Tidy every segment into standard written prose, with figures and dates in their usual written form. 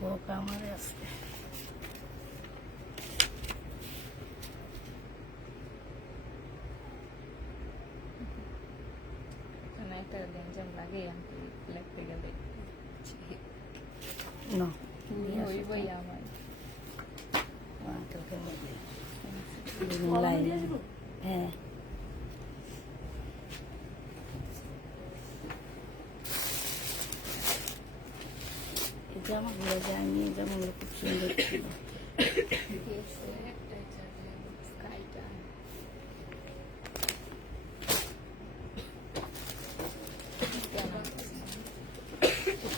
বোকা আমার আজকে। একটা লেনজাম লাগে আমাকে লাগতে গেলে No. হইবই আমার হ্যাঁ জামা গুলো যায়নি, জামাগুলো খুব সুন্দর ছিল।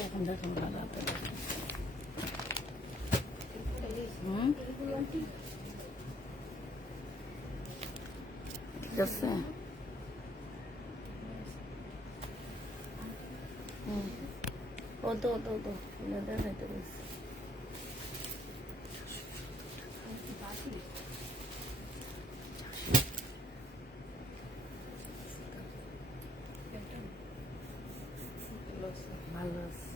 এখন দেখুন ভালো আছে। ঠিক আছে। ও তো দেখাইতে বলছি। ভালো আছে।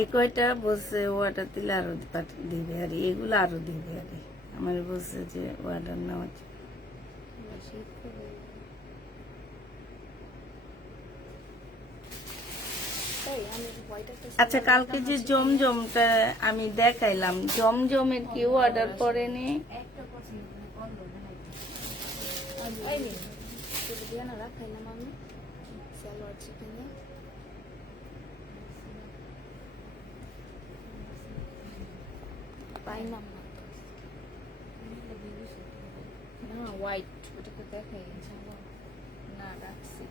এই কয়টা বলছে ওয়াটার দিলে আরো দিবে আর এগুলো আরো দিবে আর আমার বলছে যে ওয়াটার নেওয়া। আচ্ছা কালকে যে জমজমটা আমি দেখাইলাম, জমজমের কি অর্ডার করেনি? না হোয়াইট ওটাকে দেখাই না রাখছি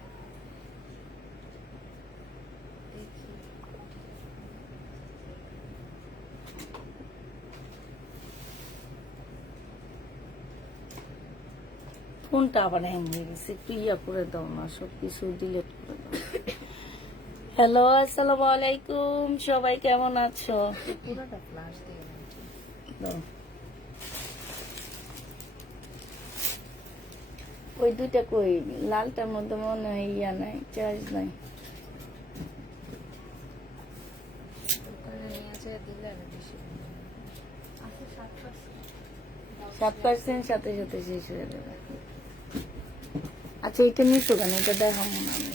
ফোনটা আবার হ্যাং হয়ে গেছে, একটু ইয়া করে দাও না, সবকিছু ডিলিট করে দাও। হ্যালো, আসসালামু আলাইকুম, সবাই কেমন আছো? পুরোটা ফ্লাশ দিয়ে দাও। ওই দুইটা কই? লালটার মধ্যে মনে হয় ইয়া নাই, চার্জ নাই। দোকানে নিয়ে আছে দিলে আর বেশি 7% সাথে সাথে শেষ হয়ে যাবে। আচ্ছা এটা নিচ্ছ কেন? এটা দেখাবো না আমি।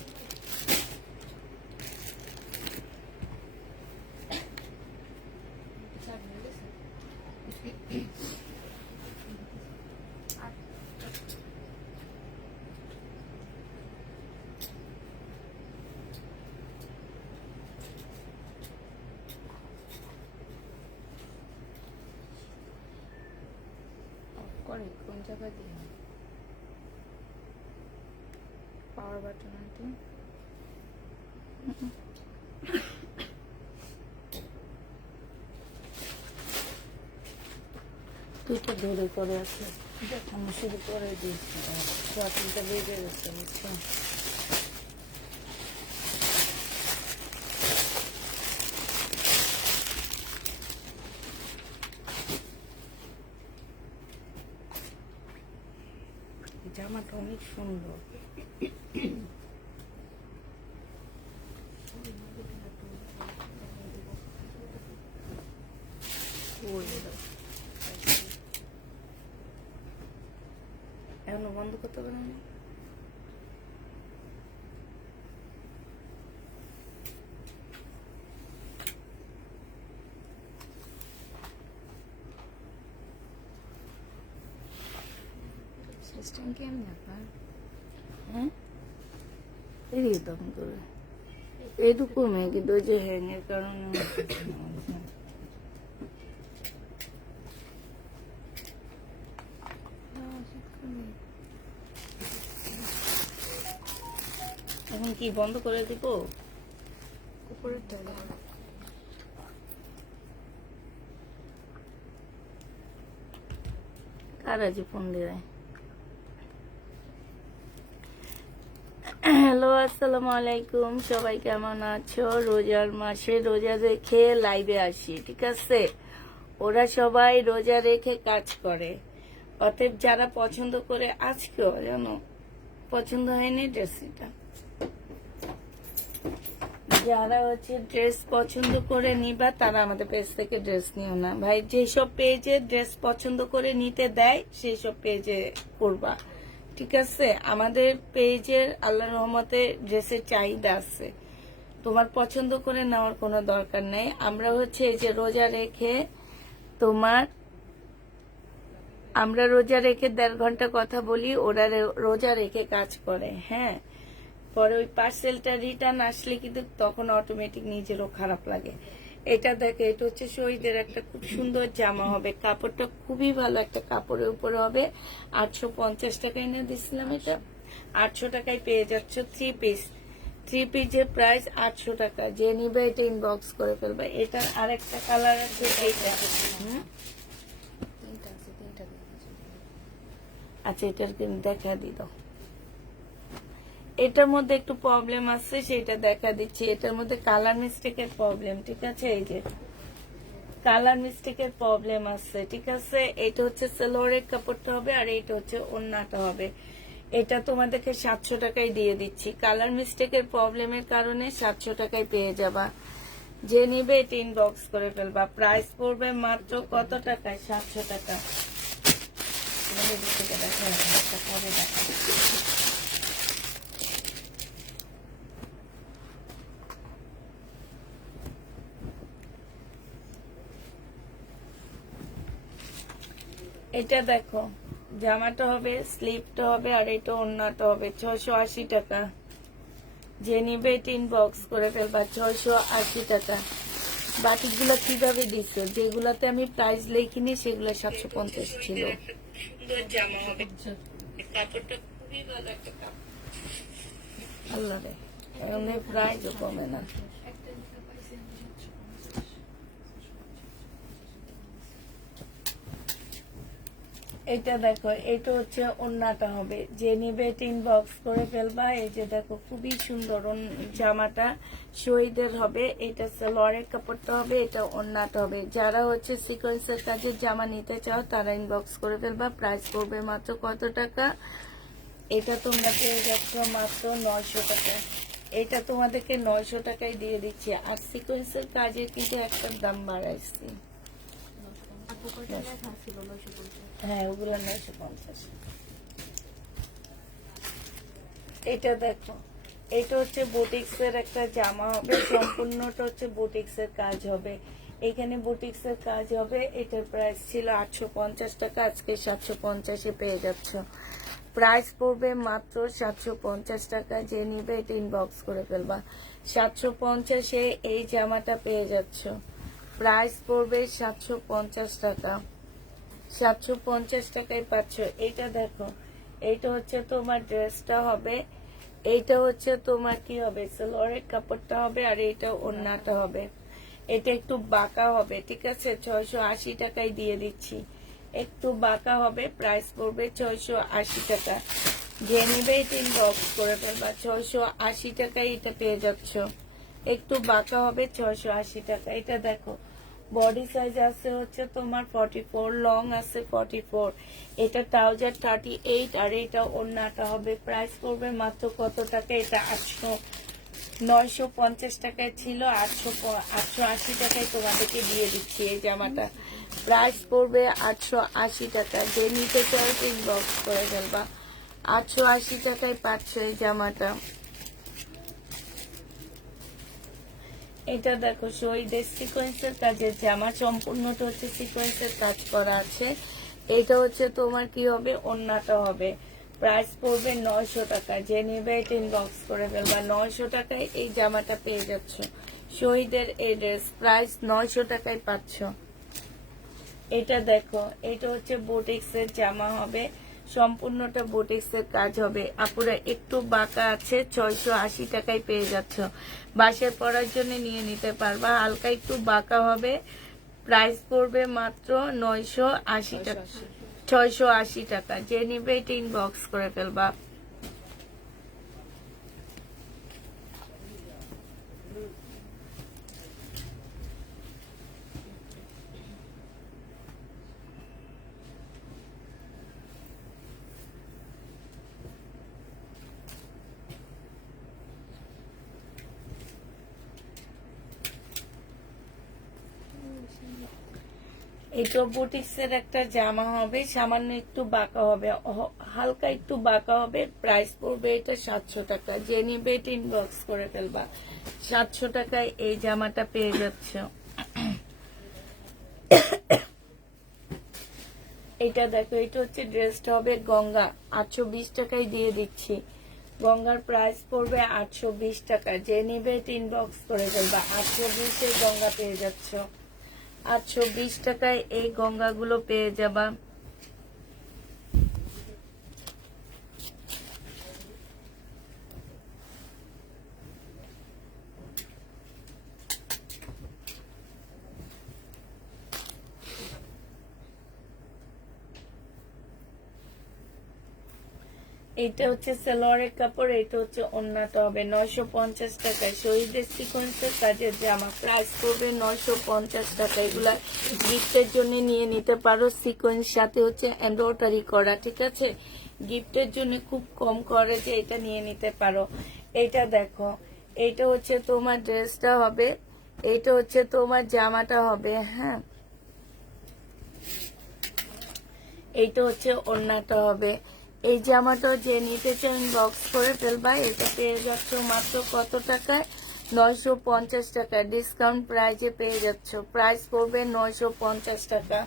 করে কোন জায়গা দিয়ে পাওয়ার বাটন আনতে দুইটা ধরে করে আছে, আমি শুরু করে দিয়েছি, রাত্রিটা বেজে গেছে বুঝছো। জামাটা অনেক সুন্দর। এখনো বন্ধ করতে পারেন? সিস্টেম কেমন আপনার? হ্যাঁ এদিকে তখন করে এইটুকু কমে, কিন্তু ওই যে হ্যাংয়ের কারণে এখন কি বন্ধ করে দিব? উপরের তলা কারা যে ফোন দেয়? হ্যালো, আসসালামু আলাইকুম, সবাই কেমন আছো? রোজার মাসে রোজা রেখে লাইভে আসি, ঠিক আছে? ওরা সবাই রোজা রেখে কাজ করে, অতএব যারা পছন্দ করে, আজকেও জানো পছন্দ হয়নি ড্রেসটা, যারা হচ্ছে ড্রেস পছন্দ করে নিবা তারা আমাদের পেজ থেকে ড্রেস নিও না ভাই, যেসব পেজে ড্রেস পছন্দ করে নিতে দেয় সেই সব পেজে করবা, ঠিক আছে? আমাদের পেজের আল্লাহর রহমতে ড্রেসের চাহিদা আছে, তোমার পছন্দ করে নেওয়ার কোনো দরকার নেই। আমরা হচ্ছে এই যে রোজা রেখে তোমার আমরা রোজা রেখে 1.5 ঘন্টা কথা বলি, ওরা রোজা রেখে কাজ করে। হ্যাঁ, পরে ওই পার্সেলটা রিটার্ন আসলে কিন্তু তখন অটোমেটিক নিজেরও খারাপ লাগে। এটা দেখে, এটা হচ্ছে শহীদের একটা খুব সুন্দর জামা হবে, কাপড়টা খুবই ভালো একটা কাপড়ের উপরে হবে। 850 টাকায় এনে দিছিলাম, এটা 800 টাকায় পেয়ে যাচ্ছ। 3 পিসের প্রাইস 800 টাকা। যে নিবে এটা ইনবক্স করে ফেলবে। এটার আরেকটা কালার আছে এইটা। তিনটা আছে, তিনটা দিয়ে দিয়েছি। আচ্ছা, এটার দেখা দিই দাও। এটার মধ্যে একটু প্রবলেম আছে, সেটা দেখা দিচ্ছি। এটার মধ্যে কালার মিস্টেকের প্রবলেম, ঠিক আছে? এই যে কালার মিস্টেকের প্রবলেম আছে, ঠিক আছে? এটা হচ্ছে সালোয়ারের কাপড়টা হবে, আর এটা হচ্ছে ওড়নাটা হবে। এটা তোমাদেরকে 700 টাকায় দিয়ে দিচ্ছি। কালার মিস্টেকের প্রবলেমের কারণে 700 টাকায় পেয়ে যাবা। যে নিবে এটা ইনবক্স করে ফেলবা। প্রাইস পড়বে মাত্র কত টাকায়? 700 টাকা। পরে দেখা। এটা দেখো, জামাটা হবে, স্লিপটা হবে, আর এটা ওড়নাটা হবে। 680 টাকা। যে নিবে এটা ইনবক্স করে ফেলবা। 680 টাকা। বাটিকগুলো কিভাবে দিচ্ছ? যেগুলাতে আমি প্রাইস লিখিনি সেগুলো 750 ছিল। সুন্দর জামা হবে, কাপড়টা খুবই ভালো একটা কাপড়। আল্লাহ রে, এমনি প্রাইসও কমে না। একটা যেটা পাইছি আমি 750। এটা দেখো, এটা হচ্ছে ওড়নাটা হবে। যে নিবে এটা ইনবক্স করে ফেলবা। এই যে দেখো, খুবই সুন্দর জামাটা শহীদের হবে। এটা সালোয়ারের কাপড়টা হবে, এটা ওড়নাটা হবে। যারা হচ্ছে সিকোয়েন্সের কাজের জামা নিতে চাও তারা ইনবক্স করে ফেলবা। প্রাইস পড়বে মাত্র কত টাকা? এটা তোমরা পেয়ে যাচ্ছ মাত্র 900 টাকা। এটা তোমাদেরকে 900 টাকায় দিয়ে দিচ্ছি। আর সিকোয়েন্সের কাজের কিন্তু একটা দাম বাড়াইছি। হ্যাঁ, ওগুলো 950। এটা দেখো, এটা হচ্ছে বুটিক্স এর একটা জামা হবে, সম্পূর্ণটা হচ্ছে বুটিক্স এর কাজ হবে। এখানে বুটিক্স এর কাজ হবে। এটার প্রাইস ছিল 850 টাকা, আজকে 750-এ পেয়ে যাচ্ছ। প্রাইস পড়বে মাত্র 750 টাকা। যে নিবে এটা ইনবক্স করে ফেলবা। 750-এ এই জামাটা পেয়ে যাচ্ছ। প্রাইস পড়বে 750 টাকা। 750 টাকায় পাচ্ছ। এইটা দেখো, এইটা হচ্ছে তোমার ড্রেসটা হবে। এইটা হচ্ছে তোমার কি হবে? সালোয়ারের কাপড়টা হবে, আর এইটা ওড়নাটা হবে। এটা একটু বাঁকা হবে, ঠিক আছে? 680 টাকায় দিয়ে দিচ্ছি। একটু বাঁকা হবে, প্রাইস পড়বে 680 টাকা। যে নিবে এটা ইনবক্স করে ফেলবা। 680 টাকায় এটা পেয়ে যাচ্ছ। একটু বাঁকা হবে, 680 টাকা। এটা দেখো, বডি সাইজ আছে হচ্ছে তোমার 44, লং আছে 44। এটা ট্রাউজার 38, আর এটা ওড়নাটা হবে। প্রাইস পড়বে মাত্র কত টাকা? এটা 950 টাকায় ছিল, 880 টাকায় তোমাদেরকে দিয়ে দিচ্ছি এই জামাটা। প্রাইস পড়বে 880 টাকা। যে নিতে চাও ইনবক্স করে ফেলবা। 880 টাকায় পাচ্ছ এই জামাটা। এটা দেখো, শহীদের সিকোয়েন্সের কাজের জামা, সম্পূর্ণটা হচ্ছে সিকোয়েন্সের কাজ করা আছে। এটা হচ্ছে তোমার কি হবে? ওড়নাটা হবে। প্রাইস পড়বে 900 টাকা। যে নেবে এটা ইনবক্স করে ফেলবা। 900 টাকায় এই জামাটা পেয়ে যাচ্ছ। শহীদের এই ড্রেস প্রাইস 900 টাকায় পাচ্ছ। এটা দেখো, এটা হচ্ছে বুটিক্স এর জামা হবে, সম্পূর্ণটা বুটিক্স এর কাজ হবে। আপুরা একটু বাঁকা আছে, 680 টাকায় পেয়ে যাচ্ছ। বাসায় পরার জন্য নিয়ে নিতে পারবা। হালকা একটু বাঁকা হবে, প্রাইস পড়বে মাত্র 980 টাকা। 680 টাকা। যে নিবে এটা ইনবক্স করে ফেলবা। এটা বুটিক্সের একটা জামা হবে, সামান্য একটু বাঁকা হবে, হালকা একটু বাঁকা হবে। প্রাইস পড়বে এটা 700 টাকা। যে নিবে এটা ইনবক্স করে ফেলবা। 700 টাকায় এই জামাটা পেয়ে যাচ্ছে। এটা দেখো, এটা হচ্ছে ড্রেসটা হবে গঙ্গা, 820 টাকায় দিয়ে দিচ্ছি। গঙ্গার প্রাইস পড়বে 820 টাকা। যে নিবে এটা ইনবক্স করে ফেলবা। 820 এর গঙ্গা পেয়ে যাচ্ছ। 820 টাকায় এই গঙ্গাগুলো পেয়ে যাবা। এটা হচ্ছে সালোয়ারের কাপড়, এটা হচ্ছে ওন্নাটা হবে 950 টাকায়। শহীদের সিকোয়েন্সের কাজের জামা, প্রাইস পড়বে 950 টাকা। এগুলা গিফটের জন্য নিয়ে নিতে পারো। সিকোয়েন্স সাথে হচ্ছে এমব্রয়ডারি করা, ঠিক আছে? গিফটের জন্য খুব কম করে, যে এটা নিয়ে নিতে পারো। এটা দেখো, এটা হচ্ছে তোমার ড্রেসটা হবে, এটা হচ্ছে তোমার জামাটা হবে। হ্যাঁ, এইটা হচ্ছে ওন্নাটা হবে। এই জামাটা যে নিতে চাই ইনবক্স করে ফেলবা। এটা পেয়ে যাচ্ছ মাত্র কত টাকায়? 950 টাকা। ডিসকাউন্ট প্রাইজে পেয়ে যাচ্ছ। প্রাইস পড়বে 950 টাকা।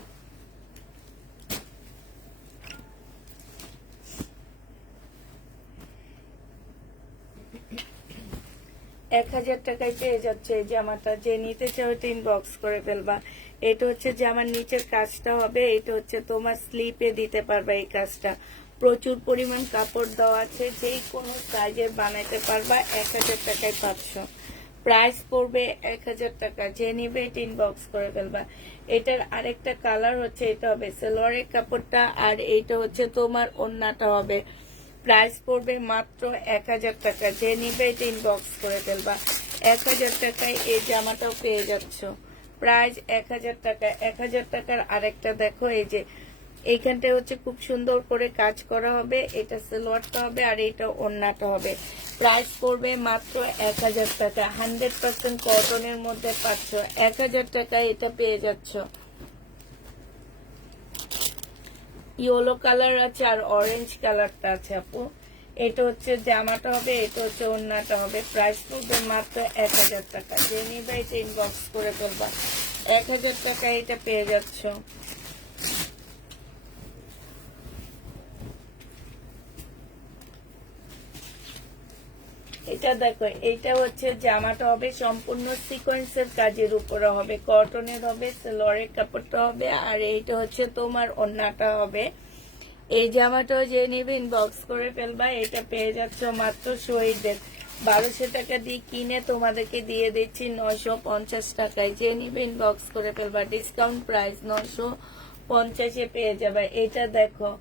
1000 টাকায় পেয়ে যাচ্ছে এই জামাটা। যে নিতে চাও এটা ইনবক্স করে ফেলবা। এটা হচ্ছে জামার নিচের কাজটা হবে, এটা হচ্ছে তোমার স্লিপে দিতে পারবা। এই কাজটা প্রচুর পরিমাণ কাপড় দেওয়া আছে, যেই কোনো সাইজের বানাইতে পারবা। 1000 টাকায় পাচ্ছ। প্রাইস পড়বে 1000 টাকা। যে নিবে এটা ইনবক্স করে ফেলবা। এটার আরেকটা কালার হচ্ছে, এটা হবে সালোয়ারের কাপড়টা, আর এইটা হচ্ছে তোমার ওন্নাটা হবে। প্রাইস পড়বে মাত্র 1000 টাকা। যে নিবে এটা ইনবক্স করে ফেলবা। 1000 টাকায় এই জামাটাও পেয়ে যাচ্ছ। প্রাইস 1000 টাকা। 1000 টাকার আরেকটা দেখো, এই যে এইখানটা হচ্ছে খুব সুন্দর করে কাজ করা হবে। এটা সালোয়ারটা হবে, আর এটা ওন্নাটা হবে। প্রাইস পড়বে মাত্র 1000 টাকা। 100% কটনের মধ্যে পাচ্ছ। 1000 টাকায় এটা পেয়ে যাচ্ছ। ইয়েলো কালার আছে আর অরেঞ্জ কালারটা আছে আপু। এটা হচ্ছে জামাটা হবে, এটা হচ্ছে ওন্নাটা হবে। প্রাইস পড়বে মাত্র 1000 টাকা। যে নিবে এটা ইনবক্স করে ফেলবা। 1000 টাকায় এটা পেয়ে যাচ্ছ। এটা দেখো, এটা হচ্ছে জামাটা হবে সম্পূর্ণ সিকোয়েন্সের কাজের উপরে হবে, কটনের হবে, সালোয়ারের কাপড়টা হবে, আর এইটা হচ্ছে তোমার ওন্নাটা হবে। এই জামাটাও যে নিবে ইনবক্স করে ফেলবা। এটা পেয়ে যাচ্ছ মাত্র শহীদদের 1200 টাকা দিয়ে কিনে তোমাদেরকে দিয়ে দিচ্ছি 950 টাকায়। যে নিবে ইনবক্স করে ফেলবা। ডিসকাউন্ট প্রাইস 950-এ পেয়ে যাবে। এটা দেখো,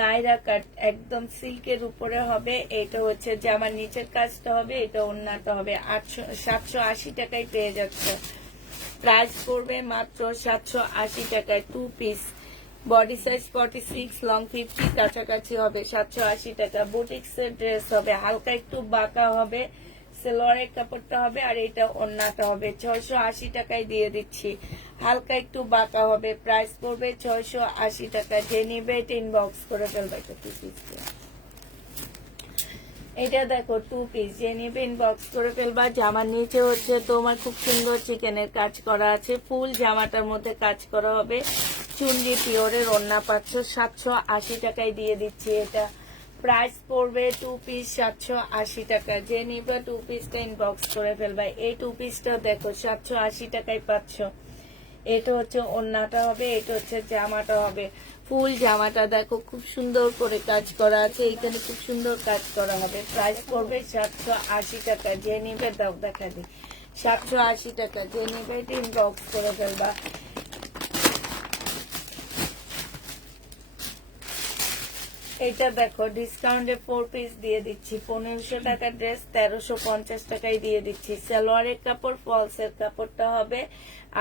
নাইরা কাট, একদম সিল্কের উপরে হবে। এটা হচ্ছে জামার নিচের কাজটা হবে, এটা ওন্নাটা হবে। 780 টাকায় পেয়ে যাচ্ছে। প্রাইস পড়বে মাত্র 780 টাকায়। 2 পিস, বডি সাইজ 46, লং 50, কাছাকাছি হবে। 780 টাকা। বুটিক্সের ড্রেস হবে, হালকা একটু বাঁকা হবে, সালোয়ারের কাপড়টা হবে, আর এটা ওন্নাটা হবে। 680 টাকায় দিয়ে দিচ্ছি। হালকা একটু বাঁকা হবে। প্রাইস পড়বে 680 টাকা। যে নিবে এটা ইনবক্স করে ফেলবে। এটা 2 পিস। এটা দেখো 2 পিস। যে নিবে ইনবক্স করে ফেলবা। জামার নিচে হচ্ছে তোমার খুব সুন্দর চিকেনের কাজ করা আছে। ফুল জামাটার মধ্যে কাজ করা হবে। চুন্ডি পিওরের ওন্না পাচ্ছ। 780 টাকায় দিয়ে দিচ্ছি এটা। প্রাইস পড়বে 2 পিস 780 টাকা। যে নিবে 2 পিসটা ইনবক্স করে ফেলবা। এই 2 পিসটা দেখো 780 টাকায় পাচ্ছ। এটা হচ্ছে ওন্নাটা হবে, এটা হচ্ছে জামাটা হবে। ফুল জামাটা দেখো খুব সুন্দর করে কাজ করা আছে, এখানে খুব সুন্দর কাজ করা হবে। প্রাইস পড়বে 780 টাকা। যে নিবে দাও দেখা দিই। 780 টাকা। যে নিবে এটা ইনবক্স করে ফেলবা। এটা দেখো, ডিসকাউন্টে 4 পিস দিয়ে দিচ্ছি। 1500 টাকার ড্রেস 1350 টাকায় দিয়ে দিচ্ছি। সালোয়ারের কাপড়, ফলসের কাপড়টা হবে,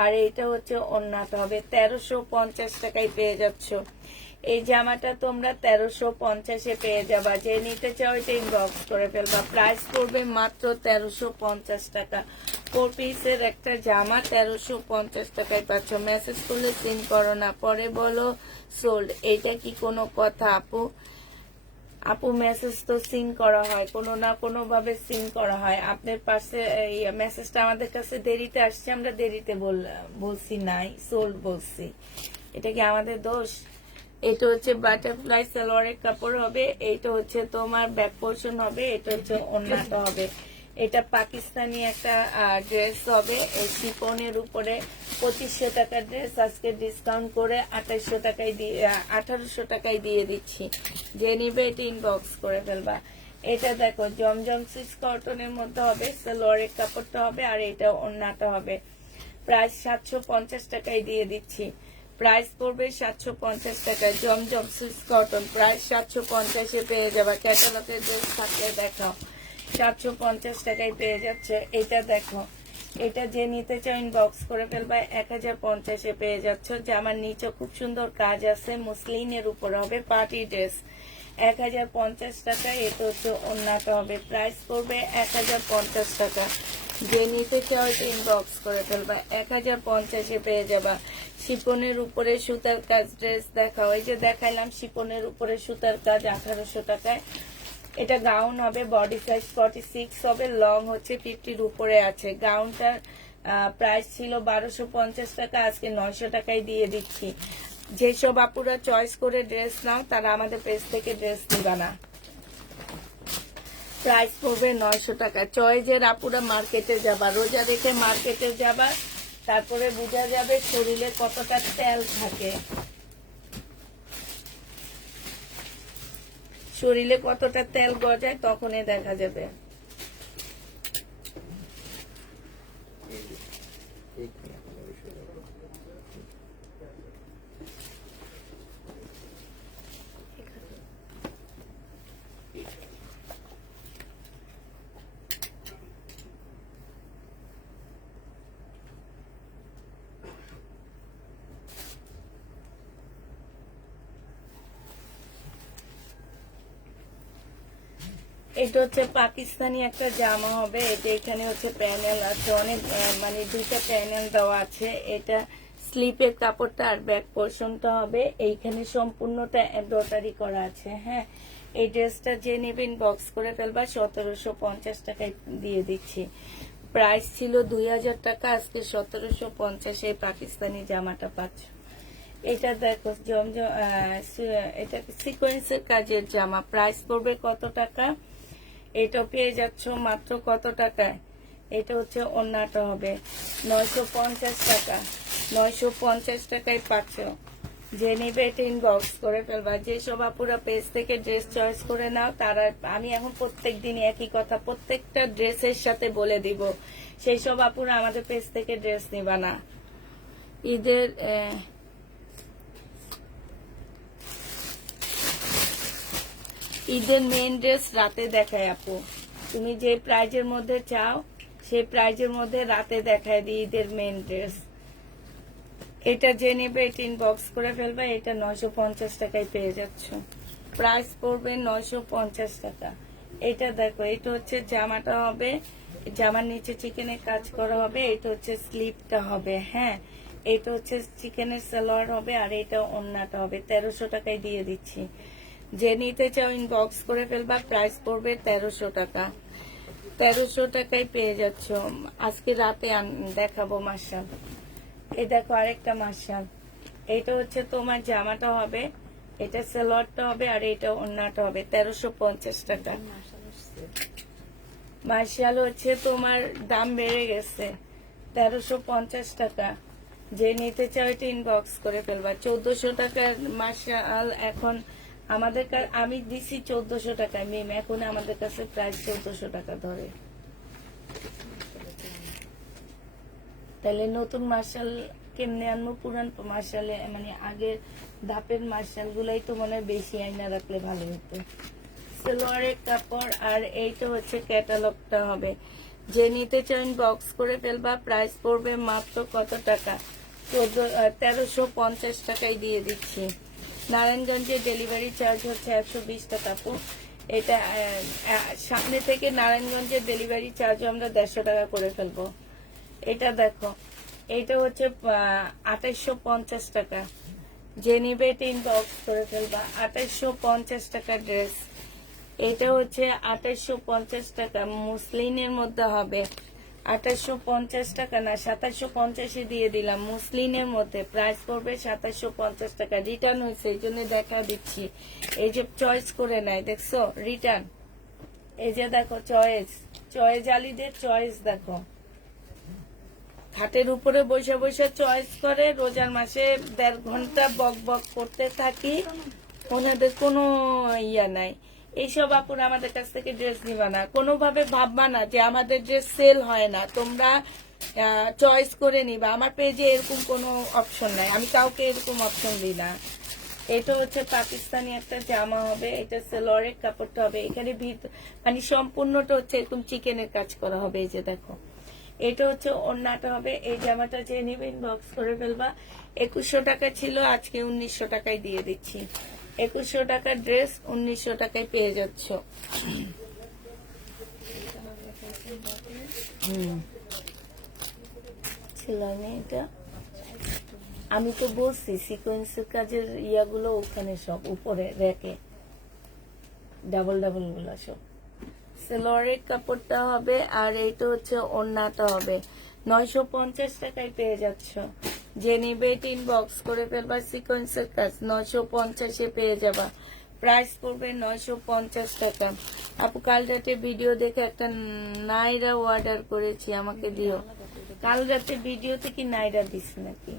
আর এইটা হচ্ছে ওন্নাটা হবে। 1350 টাকায় পেয়ে যাচ্ছ। এই জামাটা তোমরা 1350-এ পেয়ে যাবা। যে নিতে চাও এটা ইনবক্স করে ফেলবা। প্রাইস পড়বে মাত্র 1350 টাকা। 4 পিসের একটা জামা 1350 টাকায় পাচ্ছ। মেসেজ করলে সিন করো না, পরে বলো সোল্ড। এইটা কি কোনো কথা আপু? আপু মেসেজ তো সিন করা হয়, কোনো না কোনো ভাবে সিন করা হয়। আপনার পাশে এই মেসেজটা আমাদের কাছে দেরিতে আসছে, আমরা দেরিতে বলছি নাই, সোল্ড বলছি। এটা কি আমাদের দোষ? এটা হচ্ছে বাটারফ্লাই সালোয়ারের কাপড় হবে, এইটা হচ্ছে তোমার ব্যাক পোর্শন হবে, এটা হচ্ছে ওড়নাটা হবে। এটা পাকিস্তানি একটা ড্রেস হবে, এই শিফনের উপরে 2500 টাকার ড্রেস আজকে ডিসকাউন্ট করে 2800 টাকায় দিয়ে 1800 টাকায় দিয়ে দিচ্ছি। যে নিবে এটা ইনবক্স করে ফেলবা। এটা দেখো জমজম সুইচ কটনের মধ্যে হবে, সালোয়ারের কাপড়টা হবে আর এটা ওড়নাটা হবে। প্রাইস 750 টাকায় দিয়ে দিচ্ছি। প্রাইস পড়বে 750 টাকা। জমজম সুইচ কটন প্রাইস 750-এ পেয়ে যাবা। ক্যাটালগের ড্রেস থাকলে দেখাও। 750 টাকায় পেয়ে যাচ্ছে। এটা দেখো, এটা যে নিতে চাও ইনবক্স করে ফেলবা। 1050-এ পেয়ে যাচ্ছ। জামার নিচে খুব সুন্দর কাজ আছে, মুসলিনের উপর হবে, পার্টি ড্রেস। 1050 টাকা। এটা হচ্ছে ওড়নাটা হবে। প্রাইস পড়বে 1050 টাকা। যে নিতে চাও এটা ইনবক্স করে ফেলবা। 1050-এ পেয়ে যাবা। শিপনের উপরে সুতার কাজ ড্রেস দেখাও। এই যে দেখাইলাম শিপনের উপরে সুতার কাজ 1800 টাকায়। এটা গাউন হবে, বডি সাইজ 46 হবে, লং হচ্ছে 50-র উপরে আছে। গাউনটার প্রাইস ছিল 1250 টাকা, আজকে 900 টাকায় দিয়ে দিচ্ছি। যেসব আপুরা চয়েস করে ড্রেস নাও তারা আমাদের পেজ থেকে ড্রেস নিবা না। প্রাইস পড়বে 900 টাকা। চয়েসের আপুরা মার্কেটে যাবা, রোজা রেখে মার্কেটে যাবা, তারপরে বোঝা যাবে শরীরে কতটা তেল থাকে, শরীরে কতটা তেল গজায়, তখনই দেখা যাবে। এটা হচ্ছে পাকিস্তানি একটা জামা হবে। এটা এখানে হচ্ছে প্যানেল আছে অনেক, মানে দুইটা প্যানেল দেওয়া আছে। এটা স্লিপের কাপড়টা আর ব্যাক পোর্শনটা হবে, এইখানে সম্পূর্ণটা এমব্রয়ডারি করা আছে। হ্যাঁ, এই ড্রেসটা যে নেবেন বক্স করে ফেলবা। 1750 টাকায় দিয়ে দিচ্ছি। প্রাইস ছিল 2000 টাকা, আজকে 1750 এই পাকিস্তানি জামাটা পাচ্ছ। এটা দেখো জমজম, এটা সিকোয়েন্সের কাজের জামা। প্রাইস পড়বে কত টাকা? এটা পেয়ে যাচ্ছ মাত্র কত টাকায়? এটা হচ্ছে ওড়নাটা হবে 950 টাকা। 950 টাকায় পাচ্ছ। যে নিবে এটা ইনবক্স করে ফেলবা। যেসব আপুরা পেজ থেকে ড্রেস চয়েস করে নাও তারা, আমি এখন প্রত্যেক দিন একই কথা প্রত্যেকটা ড্রেসের সাথে বলে দিব, সেই সব আপুরা আমাদের পেজ থেকে ড্রেস নিবা না। ঈদের ঈদের মেইন ড্রেস রাতে দেখায় আপু। তুমি যে প্রাইজের মধ্যে চাও সেই প্রাইজের মধ্যে রাতে দেখায় দিই ঈদের মেইন ড্রেস। এটা যে নেবে এটা ইনবক্স করে ফেলবে। এটা 950 টাকায় পেয়ে যাচ্ছ। প্রাইস পড়বে 950 টাকা। এটা দেখো, এটা হচ্ছে জামাটা হবে, জামার নিচে চিকেনের কাজ করা হবে। এটা হচ্ছে স্লিপটা হবে। হ্যাঁ, এটা হচ্ছে চিকেনের সালোয়ার হবে আর এটা ওড়নাটা হবে। 1300 টাকায় দিয়ে দিচ্ছি। যে নিতে চাও ইনবক্স করে ফেলবা। প্রাইস পড়বে 1300 টাকা। 1300 টাকায় পেয়ে যাচ্ছ। আজকে রাতে দেখাবো মার্শাল। এই দেখো আরেকটা মার্শাল। এটা হচ্ছে তোমার জামাটা হবে, এটা সালোয়ারটা হবে আর এটা ওড়নাটা হবে। 1350 টাকা। মার্শাল হচ্ছে তোমার দাম বেড়ে গেছে, 1350 টাকা। যে নিতে চাও এটা ইনবক্স করে ফেলবা। 1400 টাকার মার্শাল এখন আমাদের আমি দিছি 1400 টাকায় মিম, এখন আমাদের কাছে প্রাইস 1400 টাকা ধরে। তাহলে নতুন মার্শাল কেমনে আনবো? পুরান মার্শালে মানে আগের ধাপের মার্শাল গুলাই তো মনে হয় বেশি আইনা রাখলে ভালো হতো। সালোয়ারের কাপড় আর এইটা হচ্ছে ক্যাটালগটা হবে। যে নিতে চান বক্স করে ফেলবা। প্রাইস পড়বে মাত্র কত টাকা? 1350 টাকায় দিয়ে দিচ্ছি। নারায়ণগঞ্জের ডেলিভারি চার্জ হচ্ছে 120 টাকা আপু। এটা সামনে থেকে নারায়ণগঞ্জের ডেলিভারি চার্জ আমরা 150 টাকা করে ফেলবো। এটা দেখো, এটা হচ্ছে 2850 টাকা। যে নিবে এটা ইনবক্স করে ফেলবা। 2850 টাকা ড্রেস। এটা হচ্ছে 2850 টাকা, মুসলিনের মধ্যে হবে। 2850 টাকা না, 2750 দিয়ে দিলাম মুসলিনের মধ্যে। প্রাইস পড়বে 2750 টাকা। রিটার্ন হয়েছে, এই জন্য দেখা দিচ্ছি। এই যে চয়েস করে নাই, দেখছো রিটার্ন। এই যে দেখো চয়েস, চয়েস আলীদের চয়েস দেখো, খাটের উপরে বসে বসে চয়েস করে। রোজার মাসে 1.5 ঘন্টা বক বক করতে থাকি, ওনাদের কোনো ইয়া নাই। এইসব আপুর আমাদের কাছ থেকে ড্রেস নিবা না, কোনোভাবে ভাববা না যে আমাদের ড্রেস সেল হয় না, তোমরা চয়েস করে নিবা। আমার পেজে এরকম কোনো অপশন নাই, আমি কাউকে এরকম অপশন দিই না। এটা হচ্ছে পাকিস্তানি একটা জামা হবে, এটা সেলোয়ারের কাপড়টা হবে, এখানে মানে সম্পূর্ণটা হচ্ছে এরকম চিকেনের কাজ করা হবে। এই যে দেখো, এটা হচ্ছে ওড়নাটা হবে। এই জামাটা যে নিবে ইনবক্স করে ফেলবা। 2100 টাকা ছিল, আজকে 1900 টাকায় দিয়ে দিচ্ছি। 2100 টাকার ড্রেস 1900 টাকায় পেয়ে যাচ্ছ। ছিল না এটা, আমি তো বলছি সিকোয়েন্সের কাজের ইয়াগুলো ওখানে সব উপরে রেখে, ডাবল ডাবল গুলা সব। সেলোয়ারের কাপড়টা হবে, আর এইটা হচ্ছে ওড়নাটা হবে। 950 টাকায় পেয়ে যাচ্ছ। যে নিবে ইনবক্স করে ফেলবা। সিকোয়েন্সের কাজ 950 পেয়ে যাবা। প্রাইস পড়বে 950 টাকা। আপু কাল রাতে ভিডিও দেখে একটা নাইরা অর্ডার করেছি, আমাকে দিও। কাল রাতে ভিডিওতে কি নাইরা দিস নাকি?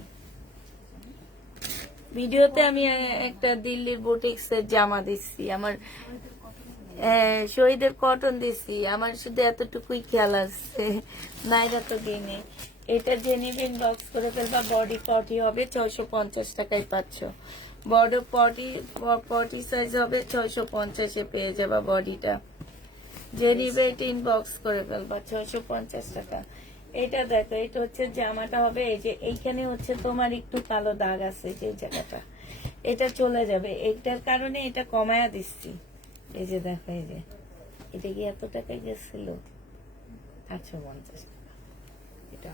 ভিডিওতে আমি একটা দিল্লির বুটিক্সের জামা দিচ্ছি, আমার শহীদের কটন দিছি, আমার শুধু এতটুকুই খেয়াল আছে, নাইরা তো দিনে। এটা যে নিবে ইনবক্স করে ফেলবা। বডি পটি হবে, 650 টাকায় পাচ্ছ। বড় পটি সাইজ হবে, 650 পেয়ে যাবা বডিটা। যে নিবে এটা ইনবক্স করে ফেলবা, 650 টাকা। এটা দেখো, এটা হচ্ছে জামাটা হবে। এই যে এইখানে হচ্ছে তোমার একটু কালো দাগ আছে, যে জায়গাটা, এটা চলে যাবে। এটার কারণে এটা কমায়া দিচ্ছি। এই যে দেখো, এই যে এটা কি এত টাকায় গেছিল? 850 টাকা এটা।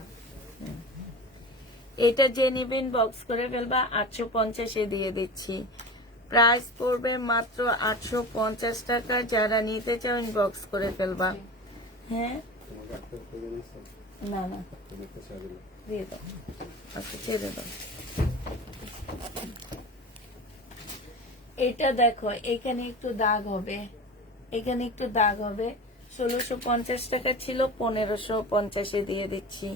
এটা যে নিবেন বক্স করে ফেলবা, 850 দিয়ে দিচ্ছি। প্রাইস পড়বে মাত্র 850 টাকা। যারা নিতে চাও ইনবক্স করে ফেলবা। হ্যাঁ, না না দিয়ে দাও, আচ্ছা ছেড়ে দাও। এটা দেখো, এখানে একটু দাগ হবে, এখানে একটু দাগ হবে। 1650 টাকা ছিল, 1550 দিয়ে দিচ্ছি।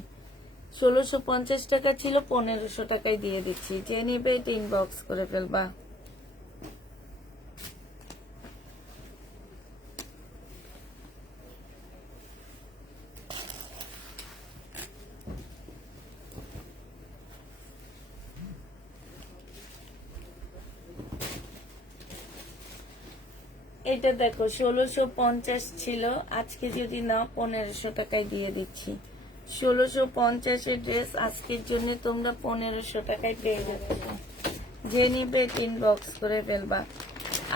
1650 টাকা ছিল, 1500 টাকায় দিয়ে দিচ্ছি। যে নিবে এটা ইনবক্স করে ফেলবা। এটা দেখো, 1650 ছিল, আজকে যদি না 1500 টাকায় দিয়ে দিচ্ছি। 1650 ড্রেস আজকের জন্য তোমরা 1500 টাকায় পেয়ে যাচ্ছ। যে নিবে ইনবক্স করে ফেলবা।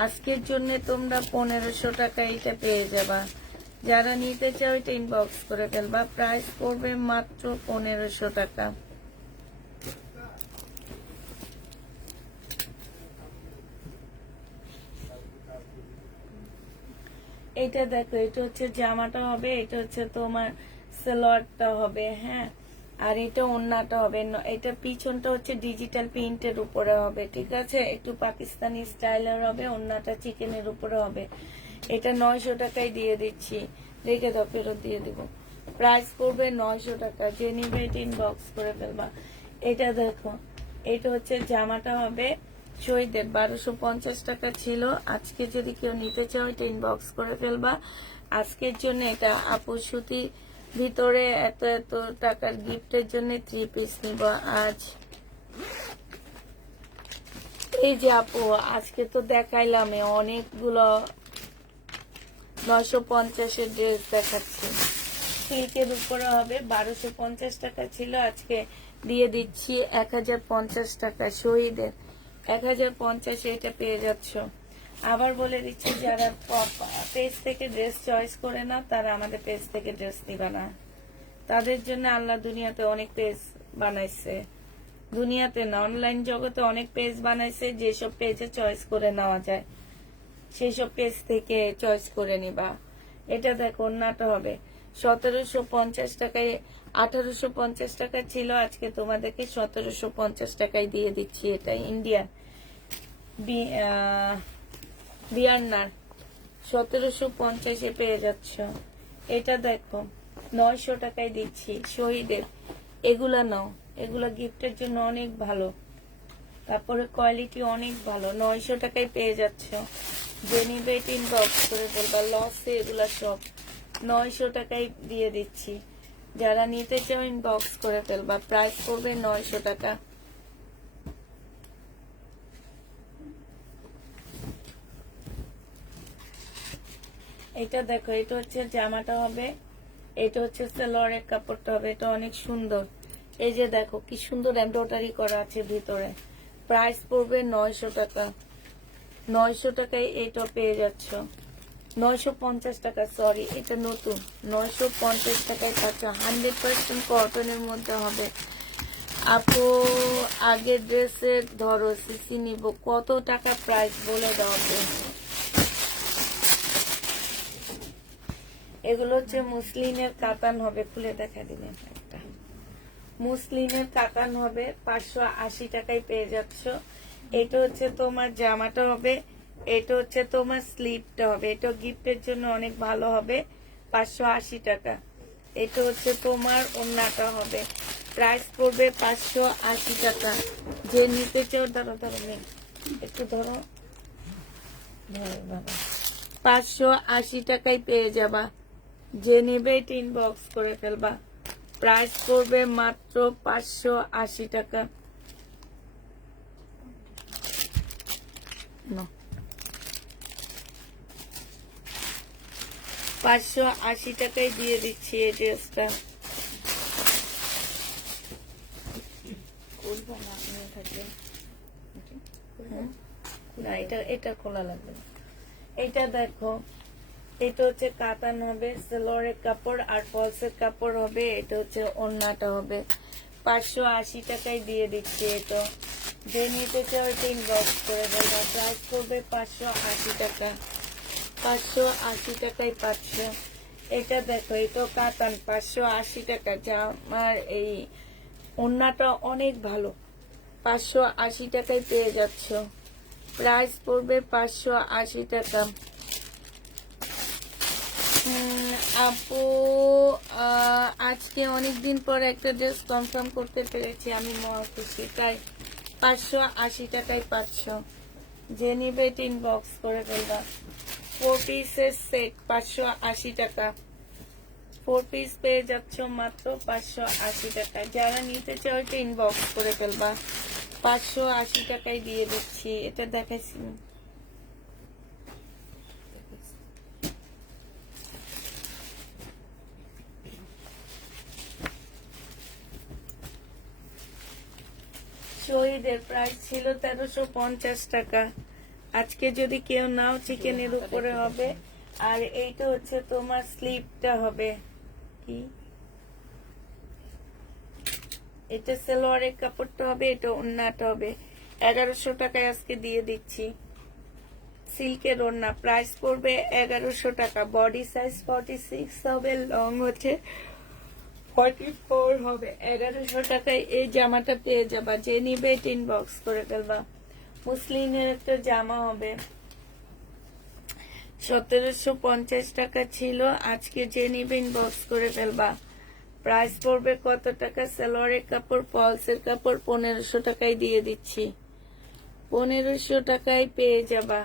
আজকের জন্য তোমরা 1500 টাকা এটা পেয়ে যাবা। যারা নিতে চাও এটা ইনবক্স করে ফেলবা। প্রাইস পড়বে মাত্র 1500 টাকা। এটা দেখো, এটা হচ্ছে জামাটা হবে, এটা হচ্ছে তোমার সালোয়ারটা হবে। হ্যাঁ, আর এটা ওড়নাটা হবে। এটা পিছনটা হচ্ছে ডিজিটাল প্রিন্টের উপরে হবে, ঠিক আছে, একটু পাকিস্তানি স্টাইলের হবে। ওড়নাটা চিকেনের উপরে হবে। এটা 900 টাকায় দিয়ে দিচ্ছি। রেখে দাও, ফেরত দিয়ে দিব। প্রাইস পড়বে 900 টাকা। যে নিবে এটা ইনবক্স করে ফেলবা। এটা দেখো, এটা হচ্ছে জামাটা হবে শহীদের, 1250 টাকা ছিল। আজকে যদি কেউ নিতে চাও এটা ইনবক্স করে ফেলবা। আজকের জন্য এটা আপু সুতির ভিতরে এত এত টাকার গিফটের জন্য 3 পিস নিব আজ। এই যে আপু, আজকে তো দেখাইলাম অনেকগুলো 950 ড্রেস দেখাচ্ছি। সিল্কের উপরে হবে, 1250 টাকা ছিল, আজকে দিয়ে দিচ্ছি 1050 টাকা। শহীদের 1050 এটা পেয়ে যাচ্ছ। আবার বলে দিচ্ছি, যারা পেজ থেকে ড্রেস চয়েস করে না তারা আমাদের পেজ থেকে ড্রেস নিবে না। তাদের জন্য আল্লাহ দুনিয়াতে অনেক পেজ বানাইছে, দুনিয়াতে না অনলাইন জগতে অনেক পেজ বানাইছে, যেসব পেজে চয়েস করে নেওয়া যায় সেই সব পেজ থেকে চয়েস করে নিবা। এটা দেখো, ওন্নাটা হবে 1750 টাকায়, 1850 টাকা ছিল, আজকে তোমাদেরকে 1750 টাকায় দিয়ে দিচ্ছি। এটা ইন্ডিয়ান বিয়ান্নার 1750-এ পেয়ে যাচ্ছ। এটা দেখো 900 টাকায় দিচ্ছি, শহীদের। এগুলা নাও, এগুলা গিফটের জন্য অনেক ভালো, তারপরে কোয়ালিটি অনেক ভালো। 900 টাকায় পেয়ে যাচ্ছ। যে নিবে ইনবক্স করে বলবা, লসে এগুলা সব 900 টাকায় দিয়ে দিচ্ছি। যারা নিতে চাও ইনবক্স করে ফেলবা, প্রাইস পড়বে 900 টাকা। এটা দেখো, এটা হচ্ছে জামাটা হবে, এটা হচ্ছে সালোয়ারের কাপড়টা হবে, এটা অনেক সুন্দর। এই যে দেখো কি সুন্দর এমব্রয়ডারি করা আছে ভিতরে। প্রাইস পড়বে 900 টাকা। 900 টাকায় এটা পেয়ে যাচ্ছ। 950 টাকা, সরি এটা নতুন। 950 টাকায় পাচ্ছ, 100% কটনের মধ্যে হবে। আপু আগের ড্রেসের ধরো সিসি নিব, কত টাকা প্রাইস বলে দাও আপু। এগুলো হচ্ছে মুসলিনের কাতান হবে, খুলে দেখা দিবেন একটা। মুসলিনের কাতান হবে, 580 টাকায় পেয়ে যাচ্ছ। এটা হচ্ছে তোমার জামাটা হবে, এটা হচ্ছে তোমার স্লিপটা হবে, এটা গিফটের জন্য অনেক ভালো হবে, 580 টাকা। এটা হচ্ছে তোমার ওড়নাটা হবে, প্রাইস পড়বে 580 টাকা। যে নিতে চাও, ধরো ধরো নেই, একটু ধরো বাবা, 580 টাকায় পেয়ে যাবা। যে নেবে এটা ইনবক্স করে ফেলবা, প্রাইস পড়বে মাত্র 580 টাকা। 580 টাকায় দিয়ে দিচ্ছি এই ড্রেসটা। না, এটা খোলা লাগবে না। এটা দেখো, এটা হচ্ছে কাতান হবে, সালোয়ারের কাপড় আর ফলসের কাপড় হবে। এটা হচ্ছে ওড়নাটা হবে, 580 টাকায় দিয়ে দিচ্ছি। এটা যে নিতে চাও এটা ইনবক্স করে দেবো, প্রাইস করবে 580 টাকা। 580 টাকায় পাচ্ছ। এটা দেখো, এটা কাতান, 580 টাকা। যা আমার এই ওড়নাটা অনেক ভালো, 580 টাকায় পেয়ে যাচ্ছ। প্রাইস পড়বে 580 টাকা। আপু আজকে অনেকদিন পর একটা ড্রেস কনফার্ম করতে পেরেছি, আমি মহা খুশি। তাই 580 টাকায় পাচ্ছ। যে নিবে এটা ইনবক্স করে ফেলবা। 4 পিসের সেট 580 টাকা। 4 পিস পেয়ে যাচ্ছ মাত্র 580 টাকা। যারা নিতে চাও এটা ইনবক্স করে ফেলবা, 580 টাকায় দিয়ে দিচ্ছি। এটা দেখাইছি, শহীদের প্রাইস ছিল 1350 টাকা। আজকে যদি কেউ নাও, চিকেনের উপরে হবে। আর এইটা হচ্ছে তোমার স্লিপটা হবে, কি এটা সালোয়ারের কাপড়টা হবে, এটা ওড়নাটা হবে। 1100 টাকায় আজকে দিয়ে দিচ্ছি। সিল্কের ওড়না, প্রাইস পড়বে 1100 টাকা। বডি সাইজ 46 হবে, লং হচ্ছে 44 হবে। 1100 টাকায় এই জামাটা পেয়ে যাবা। যে নিবে এটা ইনবক্স করে ফেলবা। মুসলিনের একটা জামা হবে, 1750 টাকা ছিল, আজকে যে নিবে ইনবক্স করে ফেলবা। প্রাইস পড়বে কত টাকা? সালোয়ারের কাপড়, ফলসের কাপড় 1500 টাকায় দিয়ে দিচ্ছি। 1500 টাকায় পেয়ে যাবা।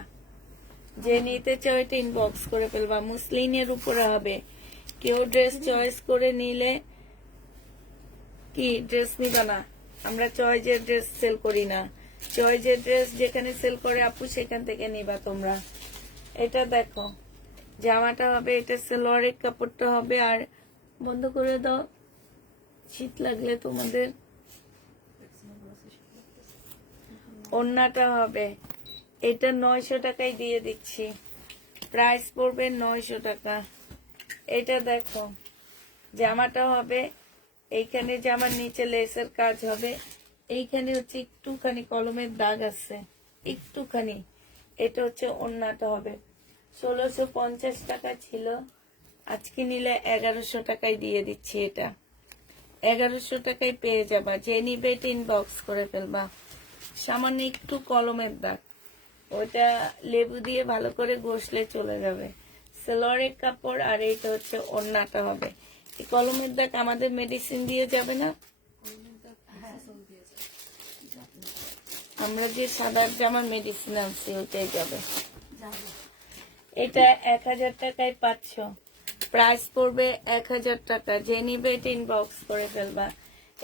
যে নিতে চাও এটা ইনবক্স করে ফেলবা। মুসলিনের উপরে হবে। কেউ ড্রেস চয়েস করে নিলে, কি ড্রেস নিবা না? আমরা চয়েজের ড্রেস সেল করি না। চয়েজের ড্রেস যেখানে সেল করে আপু, সেখান থেকে নিবা তোমরা। এটা দেখো, জামাটা হবে, এটা সালোয়ারের কাপড়টা হবে। আর বন্ধ করে দাও, শীত লাগলে তোমাদের। ওড়নাটা হবে, এটা 900 টাকায় দিয়ে দিচ্ছি, প্রাইস পড়বে 900 টাকা। এটা দেখো, জামাটা হবে, এইখানে জামার নিচে লেসের কাজ হবে, এইখানে হচ্ছে একটুখানি কলমের দাগ আছে, একটুখানি। এটা হচ্ছে ওড়নাটা হবে, 1650 টাকা ছিল, আজকে নিলে 1100 টাকায় দিয়ে দিচ্ছি। এটা 1100 টাকায় পেয়ে যাবা, যে নিবে ইনবক্স করে ফেলবা। সামান্য একটু কলমের দাগ, ওটা লেবু দিয়ে ভালো করে ঘষলে চলে যাবে। সালোয়ারের কাপড়, আর এইটা হচ্ছে ওড়নাটা হবে। এই কলমের দাগ আমাদের মেডিসিন দিয়ে যাবে না, আমরা যে সাদা জামার মেডিসিন আনছি ওইটাই যাবে। এটা 1000 টাকায় পাচ্ছ, প্রাইস পড়বে 1000 টাকা, যে নিবে এটা ইনবক্স করে ফেলবা।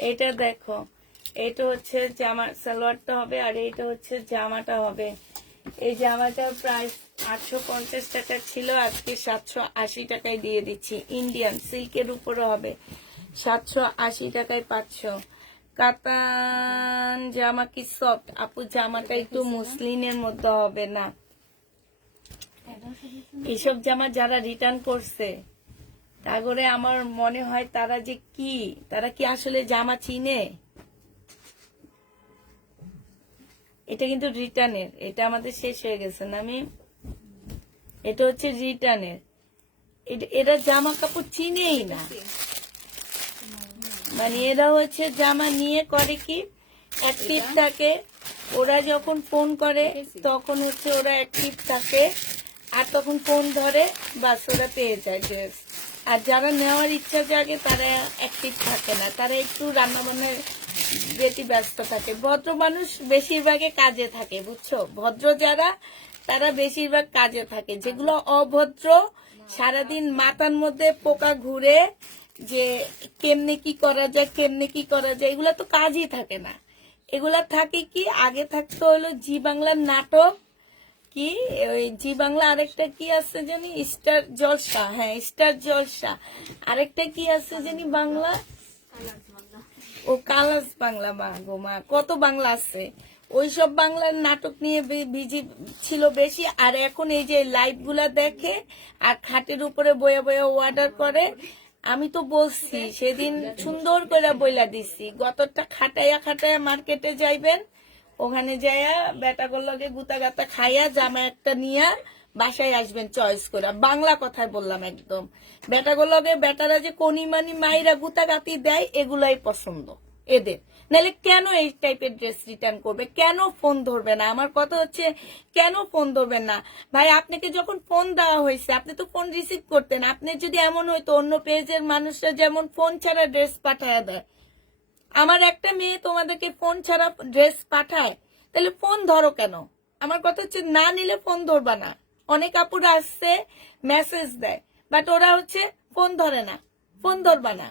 এটা দেখো, এটা হচ্ছে জামা, সালোয়ারটা হবে, আর এইটা হচ্ছে জামাটা হবে। এই জামাটার প্রাইস 850 টাকা ছিল, আজকে 780 টাকায় দিয়ে দিচ্ছি। ইন্ডিয়ান সিল্কের উপরে হবে, 780 টাকায় পাচ্ছ। কাতান জামা কি সফট আপু, জামাটা একটু মুসলিনের মধ্যে হবে না। এসব জামা যারা রিটার্ন করছে, তারপরে আমার মনে হয় তারা কি আসলে জামা চিনে? এটা কিন্তু রিটার্নের, এটা আমাদের শেষ হয়ে গেছে না আমি, এটা হচ্ছে রিটার্নের। এরা জামা কাপড় চিনেই না, মানে এরা হচ্ছে জামা নিয়ে করে কি অ্যাক্টিভ থাকে, ওরা যখন ফোন করে তখন হচ্ছে ওরা অ্যাক্টিভ থাকে, আর তখন ফোন ধরে বাস ওরা পেয়ে যায় ড্রেস। আর যারা নেওয়ার ইচ্ছা জাগে তারা অ্যাক্টিভ থাকে না, তারা একটু রান্না বান্নায় বেশি ব্যস্ত থাকে। ভদ্র মানুষ বেশিরভাগে কাজে থাকে, বুঝছো? ভদ্র যারা তারা বেশিরভাগ কাজে থাকে, যেগুলো অভদ্র সারাদিন মাথার মধ্যে পোকা ঘুরে যে কেমনে কি করা যায়, কেমনে কি করা যায়, এগুলা তো কাজই থাকে না। এগুলা থাকে কি, আগে থাকতো হলো জি বাংলার নাটক, কি ওই জি বাংলা, আরেকটা কি আছে জানি, স্টার জলসা, হ্যাঁ স্টার জলসা, আরেকটা কি আছে জানি বাংলা, ও কালাস বাংলা, মা গো মা কত বাংলা আছে, ওইসব বাংলার নাটক নিয়ে বিজি ছিল বেশি। আর এখন এই যে লাইভ গুলা দেখে আর খাটের উপরে বয়া বয়া অর্ডার করে। আমি তো বলছি সেদিন সুন্দর করে বইলা দিছি, গতটা খাটাইয়া খাটাইয়া মার্কেটে যাইবেন, ওখানে যাইয়া বেটাগুলোর লগে গুতা গাতা খাইয়া জামা একটা নিয়া বাসায় আসবেন চয়েস করে। বাংলা কথায় বললাম একদম, বেটাগুলোর লগে বেটারা যে কনিমানি মাইরা গুতা গাতি দেয় এগুলাই পছন্দ এদের। নাহলে কেন এই টাইপের ড্রেস রিটার্ন করবে, কেন ফোন ধরবে না? আমার কথা হচ্ছে কেন ফোন ধরবেন না ভাই? আপনাকে যখন ফোন দেওয়া হয়েছে আপনি তো ফোন রিসিভ করতেন। আপনি যদি এমন হইতো অন্য পেজের মানুষরা যেমন ফোন ছাড়া ড্রেস পাঠায় দেয়, আমার একটা মেয়ে তোমাদেরকে ফোন ছাড়া ড্রেস পাঠায়, তাহলে ফোন ধরো কেন? আমার কথা হচ্ছে না নিলে ফোন ধরবা না। অনেক আপুরা আসছে মেসেজ দেয়, বাট ওরা হচ্ছে ফোন ধরে না, ফোন ধরবা না।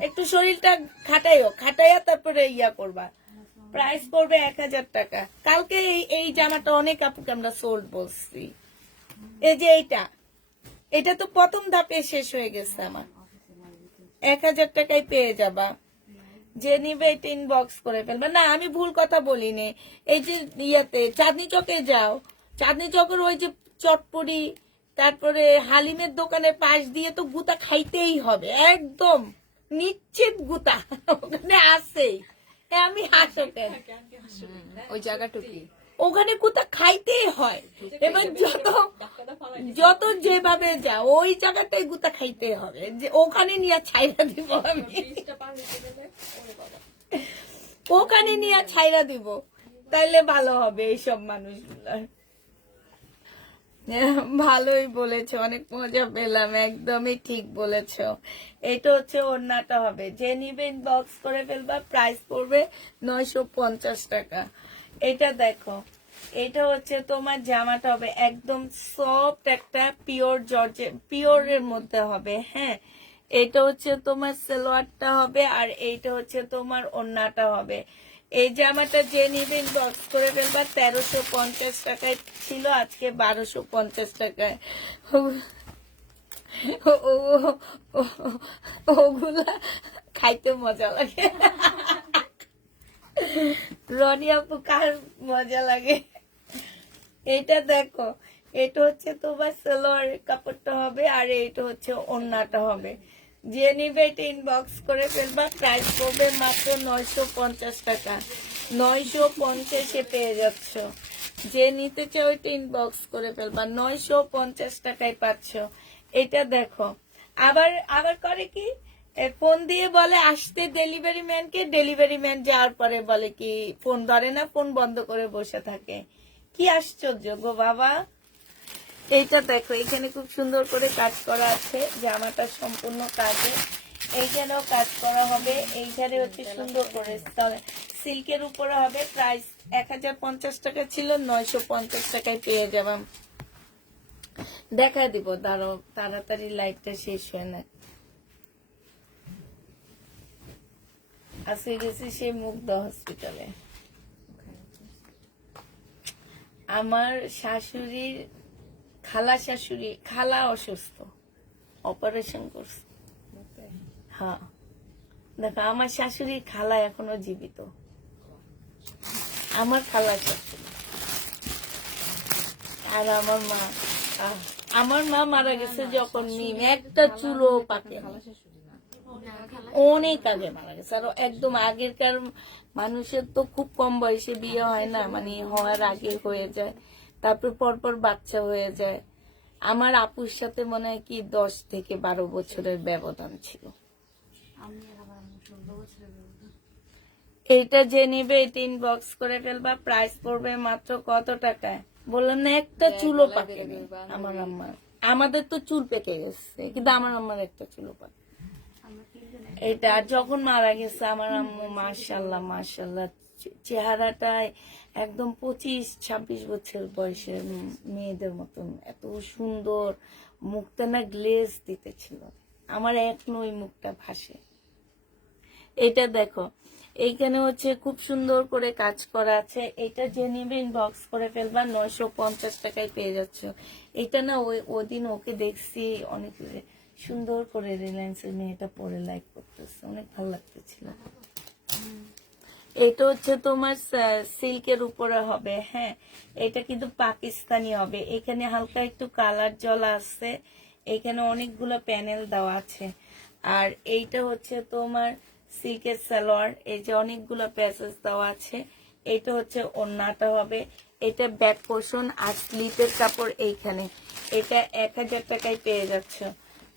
একটু শরীরটা খাটাইয়া তারপরে ইয়া করবা। প্রাইস পড়বে 1000 টাকা। কালকে এই জামাটা অনেক আপুকে আমরা সোল্ড বলছি। এই যে এটা তো প্রথম ধাপে শেষ হয়ে গেছে আমার। 1000 টাকায় পেয়ে যাবা, যে নিবে এটা ইনবক্স করে ফেলবে। না আমি ভুল কথা বলিনি, এই যে ইয়াতে চাঁদনি চকে যাও, চাঁদনি চকের ওই যে চটপটি, তারপরে হালিমের দোকানের পাশ দিয়ে তো গুতা খাইতেই হবে, একদম নিশ্চিত গুতা ওখানে আসেই। আমি হাসো কেন, ওই জায়গাটুকু ওখানে গুতা খাইতেই হয়। এবার যত যেভাবে যাও ওই জায়গাটাই গুতা খাইতে হবে, যে ওখানে নিয়ে ছাইরা দিব আমি, ওখানে নিয়ে ছাইরা দিব, তাইলে ভালো হবে এইসব মানুষগুলার। ভালোই বলেছো, অনেক মজা পেলাম, একদমই ঠিক বলেছো। এটা হচ্ছে ওড়নাটা হবে, যে নিবে ইনবক্স করে ফেলবা, প্রাইস পড়বে 950 টাকা। এটা দেখো, এটা হচ্ছে তোমার জামাটা হবে একদম সফট একটা পিওর জর্জে, পিওরের মধ্যে হবে, হ্যাঁ। এটা হচ্ছে তোমার সালোয়ারটা হবে, আর এইটা হচ্ছে তোমার ওড়নাটা হবে। এই জামাটা যে নিবে ইনবক্স করে ফেলবা, 1350 টাকায় ছিল, আজকে 1250 টাকায়। ওগুলা খাইতে মজা লাগে। রনি আপু কার মজা লাগে? এটা দেখো, এটা হচ্ছে তোমার সালোয়ারের কাপড়টা হবে, আর এটা হচ্ছে ওড়নাটা হবে। যে নিবে এটা ইনবক্স করে ফেলবা। প্রাইস পড়বে মাত্র 950 টাকা। 950-এ পেয়ে যাচ্ছ। যে নিতে চাও এটা ইনবক্স করে ফেলবা, 950 টাকায় পাচ্ছ। এটা দেখো, আবার আবার করে কি, ফোন দিয়ে বলে আসতে ডেলিভারি ম্যানকে, ডেলিভারি ম্যান যাওয়ার পরে বলে কি ফোন ধরে না, ফোন বন্ধ করে বসে থাকে। কি আশ্চর্য গো বাবা। এইটা দেখো, এখানে খুব সুন্দর করে কাজ করা আছে, জামাটা সম্পূর্ণ কাজে। এইখানেও কাজ করা হবে, এইখানে হচ্ছে সুন্দর করে সিল্কের উপরে হবে। প্রাইস 1050 টাকা ছিল, 950 টাকায় পেয়ে যাবাম। দেখা দিব, দাঁড়াও তাড়াতাড়ি লাইটটা শেষ হয় না। আজকে গেছি সেই মুগ্ধা হসপিটালে। আমার শাশুড়ির খালা অসুস্থ, অপারেশন করছে। হ্যাঁ দেখো, আমার শাশুড়ির খালা এখনো জীবিত, আমার খালা শাশুড়ি। আর আমার মা মারা গেছে যখন মিম একটা চুলো পাকে, অনেক আগে মারা গেছে। আর একদম আগেরকার মানুষের তো খুব কম বয়সে বিয়ে হয় না, মানে হওয়ার আগে হয়ে যায়, তারপর পরপর বাচ্চা হয়ে যায়। আমার আপুর সাথে মনে হয় কি 10 থেকে 12 বছরের ব্যবধান ছিল। এইটা যে নিবে এটা ইনবক্স করে ফেলবা। প্রাইস পড়বে মাত্র কত টাকায় বললেন না? একটা চুলও পাকে নেই আমার আম্মার। আমাদের তো চুল পেকে গেছে, কিন্তু আমার আম্মার একটা চুলও পাকে। এটা যখন মারা গেছে আমার আম্মু মাশাআল্লাহ মাশাআল্লাহ, চেহারাটায় একদম 25-26 বছর বয়সের মেয়েদের মতন এত সুন্দর, মুখটা না গ্লেজ দিতেছিল। আমার এখনো ওই মুখটা ভাসে। এটা দেখো, এইখানে হচ্ছে খুব সুন্দর করে কাজ করা আছে। এটা যে নিবে ইনবক্স করে ফেলবা, 950 টাকায় পেয়ে যাচ্ছ। এটা না ওদিন ওকে দেখছি অনেক সুন্দর করে রিলায়েন্সের মেয়েটা পরে লাইক করতেছে, অনেক ভালো লাগতেছিল। এটা হচ্ছে তোমার সিল্কের উপরে হবে। হ্যাঁ, এটা কিন্তু পাকিস্তানি হবে। এখানে হালকা একটু কালার জ্বলা আছে, এখানে অনেকগুলো প্যানেল দেওয়া আছে। আর এইটা হচ্ছে তোমার সিল্কের সালোয়ার, এই যে অনেকগুলো প্যাসেজ দেওয়া আছে। এটা হচ্ছে ওড়নাটা হবে। এটা ব্যাক পোর্শন আর স্লিপের কাপড় এইখানে। এটা 1000 টাকায় পেয়ে যাচ্ছ।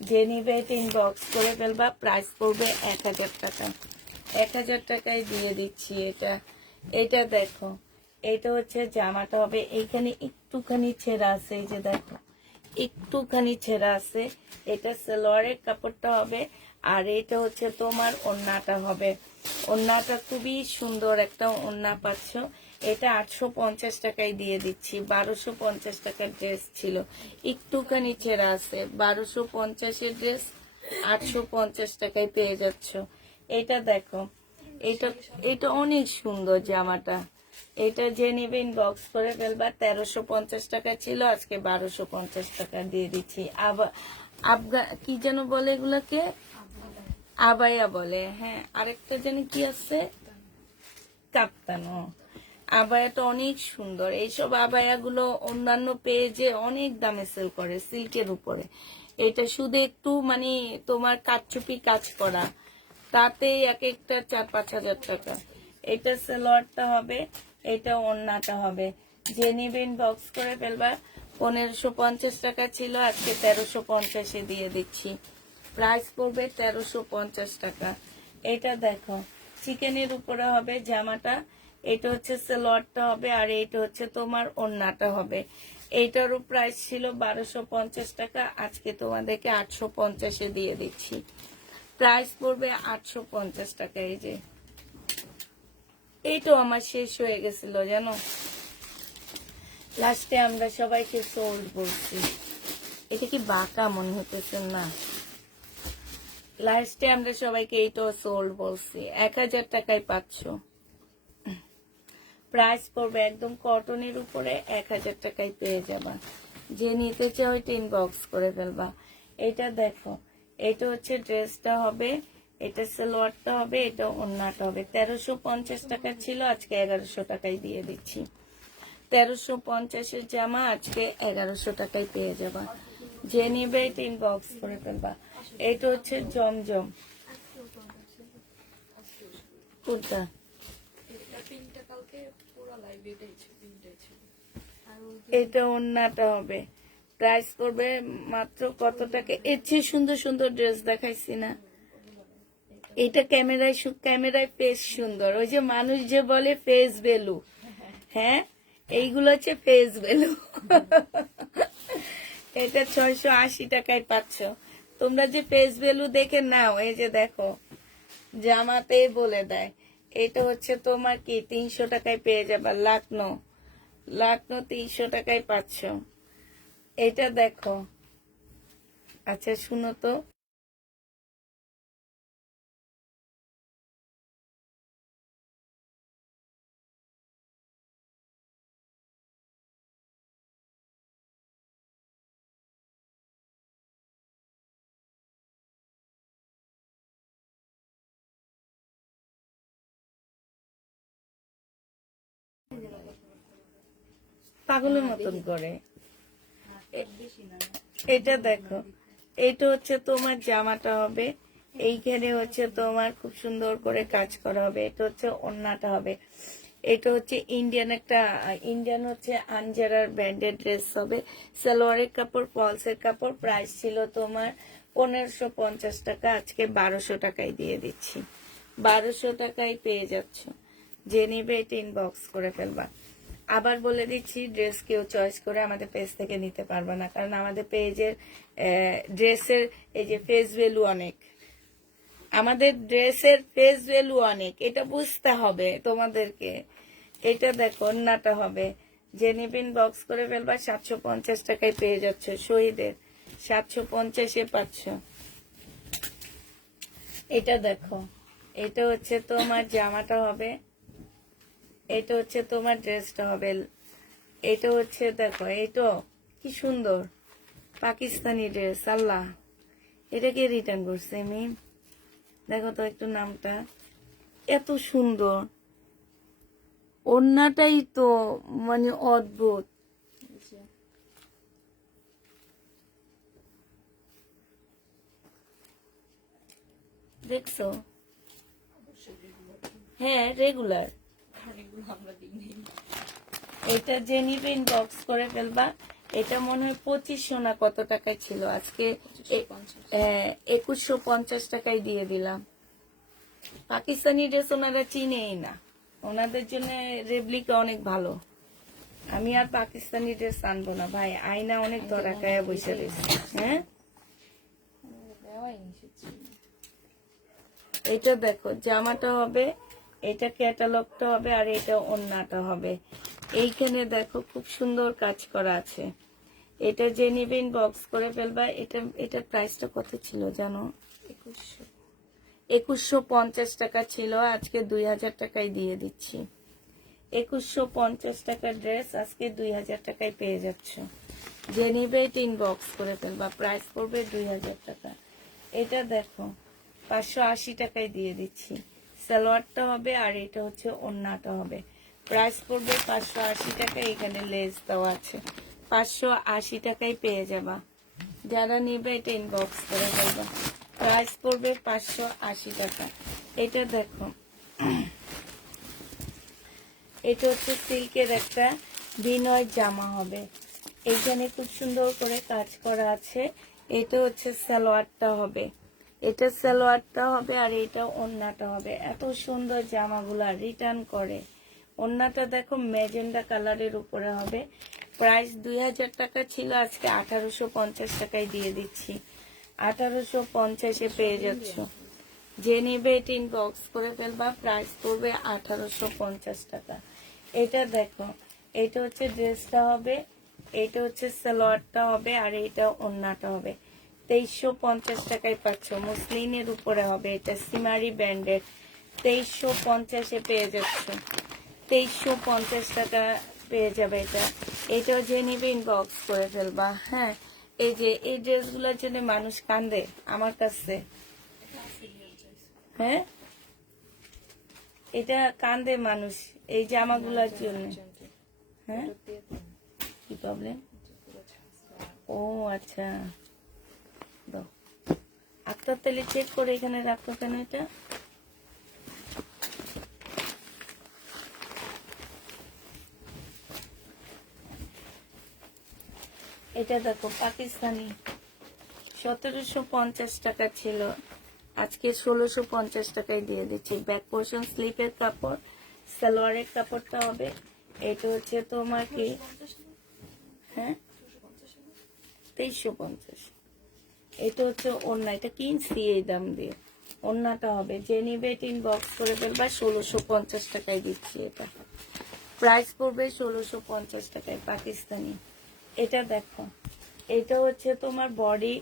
যে নিবে এটা ইনবক্স করে ফেলবা। প্রাইস পড়বে 1000 টাকা। 1000 টাকায় দিয়ে দিচ্ছি এটা। এটা দেখো, এটা হচ্ছে জামাটা হবে। এইখানে একটুখানি ছেঁড়া আছে, এই যে দেখো একটুখানি ছেঁড়া আছে। এটা সালোয়ারের কাপড়টা হবে, আর এটা হচ্ছে তোমার ওড়নাটা হবে। ওড়নাটা খুবই সুন্দর একটা ওড়না পাচ্ছ। এটা 850 টাকায় দিয়ে দিচ্ছি। 1250 টাকার ড্রেস ছিল, একটুখানি ছেঁড়া আছে। 1250-এর ড্রেস 850 টাকায় পেয়ে যাচ্ছ। এটা দেখো, এটা এটা অনেক সুন্দর জামাটা। এটা যে নিবে ইনবক্স করে ফেলবা। 1350 টাকা ছিল, আজকে 1250 টাকা দিয়ে দিচ্ছি। কি যেন বলে এগুলাকে, আবায়া বলে। হ্যাঁ, আরেকটা জানি কি আছে, কাপ্তানো। আবায়াটা অনেক সুন্দর। এইসব আবায়া গুলো অন্যান্য পেজে অনেক দামে সেল করে সিল্কের উপরে। এটা শুধু একটু মানে তোমার কাটচুপি কাজ করা, তাতেই এক একটা 4-5 হাজার টাকা। এটা সালোয়ারটা হবে, এটা ওড়নাটা হবে। যে নিবেন বক্স করে ফেলবা। 1550 টাকা ছিল, আজকে 1350-এ দিয়ে দিচ্ছি। প্রাইস পড়বে 1350 টাকা। এটা দেখো, চিকেনের উপরে হবে জামাটা। এটা হচ্ছে সালোয়ারটা হবে, আর এটা হচ্ছে তোমার ওড়নাটা হবে। এইটারও প্রাইস ছিল 1250 টাকা, আজকে তোমাদেরকে 850-এ দিয়ে দিচ্ছি। প্রাইস পড়বে 850 টাকা। এই যে এইটাও আমার শেষ হয়ে গেছিল জানো, লাস্টে আমরা সবাইকে সোল্ড বলছি। এটা কি বাঁকা মনে হতেছে না? লাস্টে আমরা সবাইকে এইটাও সোল্ড বলছি। 1000 টাকায় পাচ্ছ। প্রাইস পড়বে একদম কটনের উপরে 1000 টাকায় পেয়ে যাবা। যে নিতে চাও ওইটা ইনবক্স করে ফেলবা। এটা দেখো, এটা হচ্ছে ড্রেসটা হবে। এটা সালোয়ারটা হবে, এটা ওড়নাটা হবে। 1350 টাকা ছিল, আজকে 1100 টাকায় দিয়ে দিচ্ছি। 1350-এর জামা আজকে 1100 টাকায় পেয়ে যাবা। যে নিবে এটা ইনবক্স করে ফেলবা। এটা হচ্ছে জমজম কুর্তা। এটা ওড়নাটা হবে, প্রাইস করবে মাত্র কত টাকা। এর চেয়ে সুন্দর সুন্দর ড্রেস দেখাইছি না, এটা ক্যামেরায় ফেস সুন্দর, ওই যে মানুষ যে বলে ফেস ভ্যালু, হ্যাঁ এইগুলো হচ্ছে ফেস ভ্যালু। এটা 680 টাকায় পাচ্ছ। তোমরা যে ফেস ভ্যালু দেখে নাও, এই যে দেখো জামাতে বলে দেয়। এটা হচ্ছে তোমার কি 300 টাকায় পেয়ে যাবা। লাকনো 300 টাকায় পাচ্ছ। এটা দেখো, আচ্ছা শুনো তো, পাগলের মতন করে। এটা দেখো, এটা হচ্ছে তোমার জামাটা হবে, এইখানে হচ্ছে তোমার খুব সুন্দর করে কাজ করা হবে। এটা হচ্ছে ওড়নাটা হবে। এটা হচ্ছে ইন্ডিয়ান হচ্ছে আনজারার ব্র্যান্ডেড ড্রেস হবে। সালোয়ারের কাপড়, ফলসের কাপড়। প্রাইস ছিল তোমার 1550 টাকা, আজকে 1200 টাকায় দিয়ে দিচ্ছি। 1200 টাকায় পেয়ে যাচ্ছ। যে নিবে এটা ইনবক্স করে ফেলবা। আবার বলে দিচ্ছি, ড্রেস কেউ চয়েস করে আমাদের পেজ থেকে নিতে পারবে না, কারণ আমাদের পেজের ড্রেসের এই যে ফেস ভ্যালু অনেক, আমাদের ড্রেসের ফেস ভ্যালু অনেক, এটা বুঝতে হবে তোমাদেরকে। এটা দেখো ওড়নাটা হবে, যে নিবিন বক্স করে ফেলবা। 750 টাকায় পেয়ে যাচ্ছে, শহীদের 750-এ পাচ্ছ। এটা দেখো, এটা হচ্ছে তোমার জামাটা হবে, এটা হচ্ছে তোমার ড্রেসটা হবে। এটা হচ্ছে দেখো, এটা কি সুন্দর পাকিস্তানি ড্রেস। আল্লাহ, এটাকে রিটার্ন করছে আমি, দেখো তো একটু নামটা, এত সুন্দর ওড়নাটাই তো মানে অদ্ভুত। দেখছো, হ্যাঁ রেগুলার। এটা যে নিবে ইনবক্স করে ফেলবা। এটা মনে হয় 2500 না কত টাকায় ছিল, আজকে 2150 টাকায় দিয়ে দিলাম। পাকিস্তানি ড্রেস ওনারা চিনেই না, ওনাদের জন্য রেবলিকা অনেক ভালো। আমি আর পাকিস্তানি ড্রেস আনবো না ভাই, আয়না অনেক ধরা খায়া বসে রয়েছে। হ্যাঁ, এটা দেখো জামাটা হবে, এটা ক্যাটালগটা হবে, আর এটা ওড়নাটা হবে। এইখানে দেখো খুব সুন্দর কাজ করা আছে। এটা যে নিবে ইনবক্স করে ফেলবা। এটার প্রাইসটা কত ছিল জানো? 2150 টাকা ছিল, আজকে 2000 টাকায় দিয়ে দিচ্ছি। 2150 টাকার ড্রেস আজকে 2000 টাকায় পেয়ে যাচ্ছ। যে নিবে এটা ইনবক্স করে ফেলবা। প্রাইস পড়বে 2000 টাকা। এটা দেখো 580 টাকায় দিয়ে দিচ্ছি। সালোয়ারটা হবে, আর এটা হচ্ছে ওড়নাটা হবে। প্রাইস পড়বে 580 টাকা। এখানে লেস দেওয়া আছে। 580 টাকায় পেয়ে যাবা। যারা নিবে এটা ইনবক্স করে ফেলবা। প্রাইস পড়বে 580 টাকা। এটা দেখো, এটা হচ্ছে সিল্কের একটা বিনয় জামা হবে। এইখানে খুব সুন্দর করে কাজ করা আছে। এটা হচ্ছে সালোয়ারটা হবে, এটা সালোয়ারটা হবে, আর এটা ওড়নাটা হবে। এত সুন্দর জামাগুলা রিটার্ন করে। ওড়নাটা দেখো ম্যাজেন্ডা কালারের উপরে হবে। প্রাইস 2000 টাকা ছিল, আজকে 1850 টাকায় দিয়ে দিচ্ছি। 1850-এ পেয়ে যাচ্ছ। যে নিবে এটা ইনবক্স করে ফেলবা। প্রাইস পড়বে 1850 টাকা। এটা দেখো, এটা হচ্ছে ড্রেসটা হবে, এটা হচ্ছে সালোয়ারটা হবে, আর এটা ওড়নাটা হবে। 2350 টাকায় পাচ্ছ। মুসলিনের উপরে হবে, এটা সিমারি ব্র্যান্ডের। 2350-এ পেয়ে যাচ্ছ। 2350 টাকা পেয়ে যাবে এটা। এটাও যে নিবে ইনবক্স করে ফেলবা। হ্যাঁ, এই যে এই ড্রেসগুলোর জন্য মানুষ কান্দে আমার কাছে। হ্যাঁ, এটা কান্দে মানুষ এই জামাগুলোর জন্য। হ্যাঁ, কি প্রবলেম? ও আচ্ছা, দাও। আপনার তাহলে চেক করে এখানে রাখো কেন এটা? এটা দেখো পাকিস্তানি, 1750 টাকা ছিল, আজকে 1650 টাকায় দিয়ে দিচ্ছি। ব্যাক পোর্শন স্লিপের কাপড়, সালোয়ারের কাপড়টা হবে, এটা হচ্ছে তোমার কি, হ্যাঁ 2350। এটা হচ্ছে ওড়না, এটা কিনছি এই দাম দিয়ে। ওড়নাটা হবে, যে নিবে ইনবক্স করে ফেলবা, 1650 টাকায় দিচ্ছি। এটা প্রাইস পড়বে 1650 টাকায় পাকিস্তানি। এটা দেখো, এটা হচ্ছে তোমার বডি,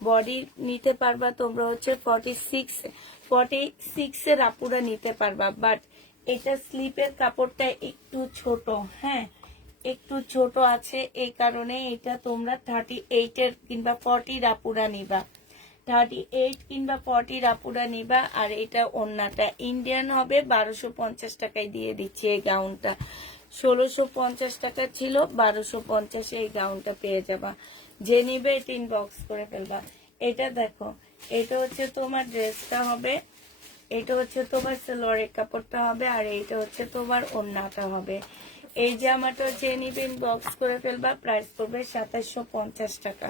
বডি নিতে পারবা তোমরা হচ্ছে 46 এর আপুরা নিতে পারবা, বাট এটা স্লিপের কাপড়টা একটু ছোট, হ্যাঁ একটু ছোট আছে, এই কারণে এটা তোমরা 38 এর কিংবা 40 আপুরা নিবা, 38 কিংবা 40 আপুরা নিবা। আর এটা ওড়নাটা ইন্ডিয়ান হবে, 1250 টাকায় দিয়ে দিচ্ছি এই গাউনটা। 1650 টাকা ছিল, 1250 এই গাউনটা পেয়ে যাবা। যে নিবে এটা ইনবক্স করে ফেলবা। এটা দেখো, এটা হচ্ছে তোমার ড্রেসটা হবে, এটা হচ্ছে তোমার সালোয়ারের কাপড়টা হবে, আর এইটা হচ্ছে তোমার ওড়নাটা হবে। এই জামাটা যে নিবে ইনবক্স করে ফেলবা, প্রাইস পড়বে 2750 টাকা।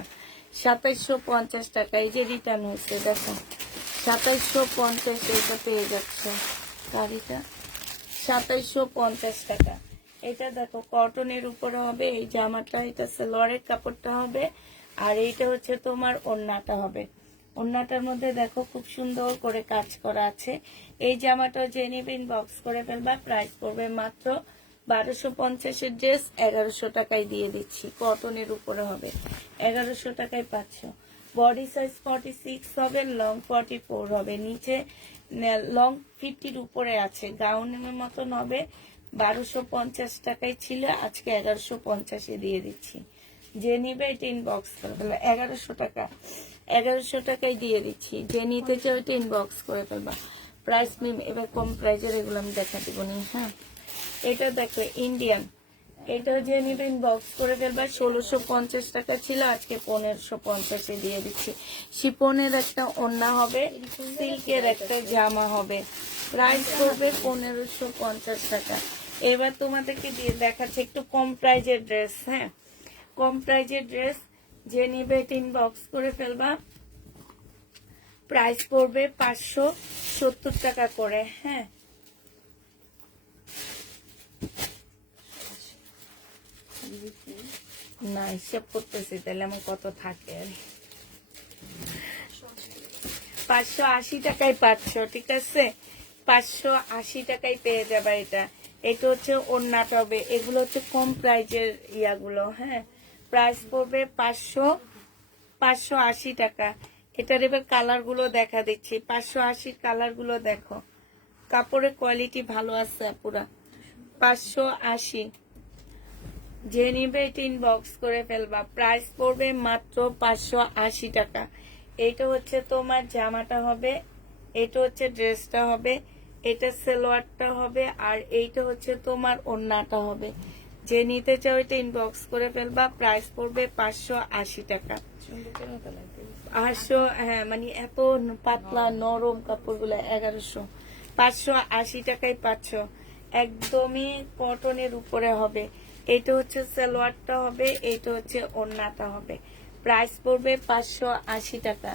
2750 টাকা। এই যে রিটার্ন হচ্ছে দেখো, 2750 এটা পেয়ে যাচ্ছে গাড়িটা, 2750 টাকা। এটা দেখো কটনের উপরে হবে এই জামাটা, এটা সালোয়ারের কাপড়টা হবে, আর এইটা হচ্ছে তোমার ওড়নাটা হবে। ওড়নাটার মধ্যে দেখো খুব সুন্দর করে কাজ করা আছে। এই জামাটা যে নিবে ইনবক্স করে ফেলবা, প্রাইস পড়বে মাত্র 1250 এর ড্রেস 1100 টাকায় দিয়ে দিচ্ছি। কটনের উপরে হবে, 1100 টাকায় পাচ্ছ। বডি সাইজ 46 হবে, লং 44 হবে, নিচে লং 50 উপরে আছে, গাউনের মতন হবে। 1250 টাকায় ছিল, আজকে 1150 দিয়ে দিচ্ছি। যে নিবে এটা ইনবক্স করে ফেলবা, 1100 টাকা, 1100 টাকায় দিয়ে দিচ্ছি। যে নিতে চাও এটা ইনবক্স করে ফেলবা। প্রাইস মিম, এবার কম প্রাইজের এগুলো আমি দেখা দিব নি। হ্যাঁ, এটা দেখো ইন্ডিয়ান, এটা যে নিবে ইনবক্স করে ফেলবা। 1650 টাকা ছিল, আজকে 1550 দিয়ে দিচ্ছি। শিপনের একটা ওড়না হবে, সিল্কের একটা জামা হবে, প্রাইস পড়বে 1550 টাকা। এবার তোমাদেরকে দিয়ে দেখাচ্ছে একটু কম প্রাইজের ড্রেস। হ্যাঁ, কম প্রাইজের ড্রেস যে নিবে ইনবক্স করে ফেলবা, প্রাইস পড়বে 570 টাকা করে। হ্যাঁ, না হিসেব করতেছি তাহলে আমার কত থাকে আর। 580 টাকায় পাচ্ছ, ঠিক আছে, 580 টাকায় পেয়ে যাবে এটা। এটা হচ্ছে ওড়নাটা হবে, এগুলো হচ্ছে কম প্রাইজের ইয়াগুলো। হ্যাঁ, প্রাইস পড়বে 580 টাকা। এটার এবার কালার গুলো দেখা দিচ্ছি, 580 কালার গুলো দেখো, কাপড়ের কোয়ালিটি ভালো আছে পুরা। 580, যে নিবে এটা ইনবক্স করে ফেলবা, প্রাইস পড়বে মাত্র 580 টাকা। এটা হচ্ছে তোমার জামাটা হবে, এটা হচ্ছে ড্রেসটা হবে, এটা সালোয়ারটা হবে, আর এইটা হচ্ছে তোমার ওড়নাটা হবে। যে নিতে চাও এটা ইনবক্স করে ফেলবা, প্রাইস পড়বে 580 টাকা। 800, হ্যাঁ মানে এত পাতলা নরম কাপড়গুলো 1100, 580 টাকায় পাচ্ছ। একদমই কটনের উপরে হবে, এটা হচ্ছে সালোয়ারটা হবে, এটা হচ্ছে ওড়নাটা হবে। প্রাইস পড়বে 580 টাকা।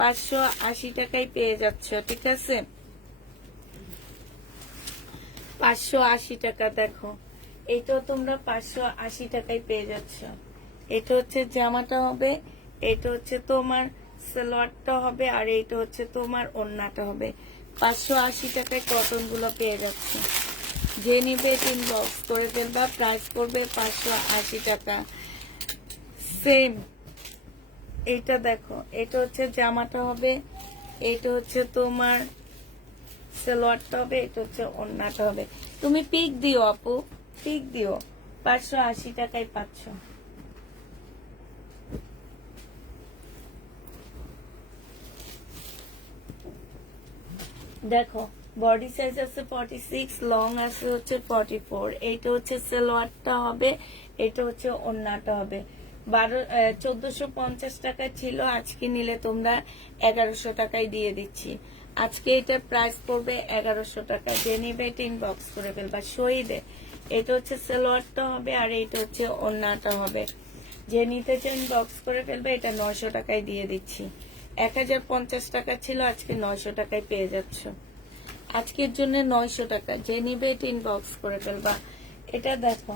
580 টাকায় পেয়ে যাচ্ছ, ঠিক আছে। 580 টাকা দেখো, এটা তোমরা 580 টাকায় পেয়ে যাচ্ছ। এটা হচ্ছে জামাটা হবে, এটা হচ্ছে তোমার সালোয়ারটা হবে, আর এটা হচ্ছে তোমার ওড়নাটা হবে। 580 টাকায় কটন গুলো পেয়ে যাচ্ছে। যে নিবে ইনবক্স করে ফেলবা, প্রাইস পড়বে 580 টাকা। সেম, এটা দেখো, এটা হচ্ছে জামাটা হবে, এটা হচ্ছে তোমার সালোয়ারটা হবে, এটা হচ্ছে ওড়নাটা হবে। তুমি পিক দিও আপু, পিক দিও। 580 টাকায় পাচ্ছ। দেখো বডি সাইজ আছে 46, লং আছে হচ্ছে 44। এইটা হচ্ছে সালোয়ারটা হবে, এটা হচ্ছে ওড়নাটা হবে। 1450 টাকা ছিল, আজকে নিলে তোমরা 1100 টাকায় দিয়ে দিচ্ছি। আজকে এটার প্রাইস পড়বে 1100 টাকা। যে নিবে এটা ইনবক্স করে ফেলবা। শহীদে এটা হচ্ছে সালোয়ারটা হবে আর এটা হচ্ছে ওড়নাটা হবে। যে নিতে চান ইনবক্স করে ফেলবে। এটা 900 টাকায় দিয়ে দিচ্ছি। 1050 টাকা ছিল, আজকে 900 টাকায় পেয়ে যাচ্ছ। আজকের জন্য 900 টাকা। যে নিবে এটা ইনবক্স করে ফেলবা। এটা দেখো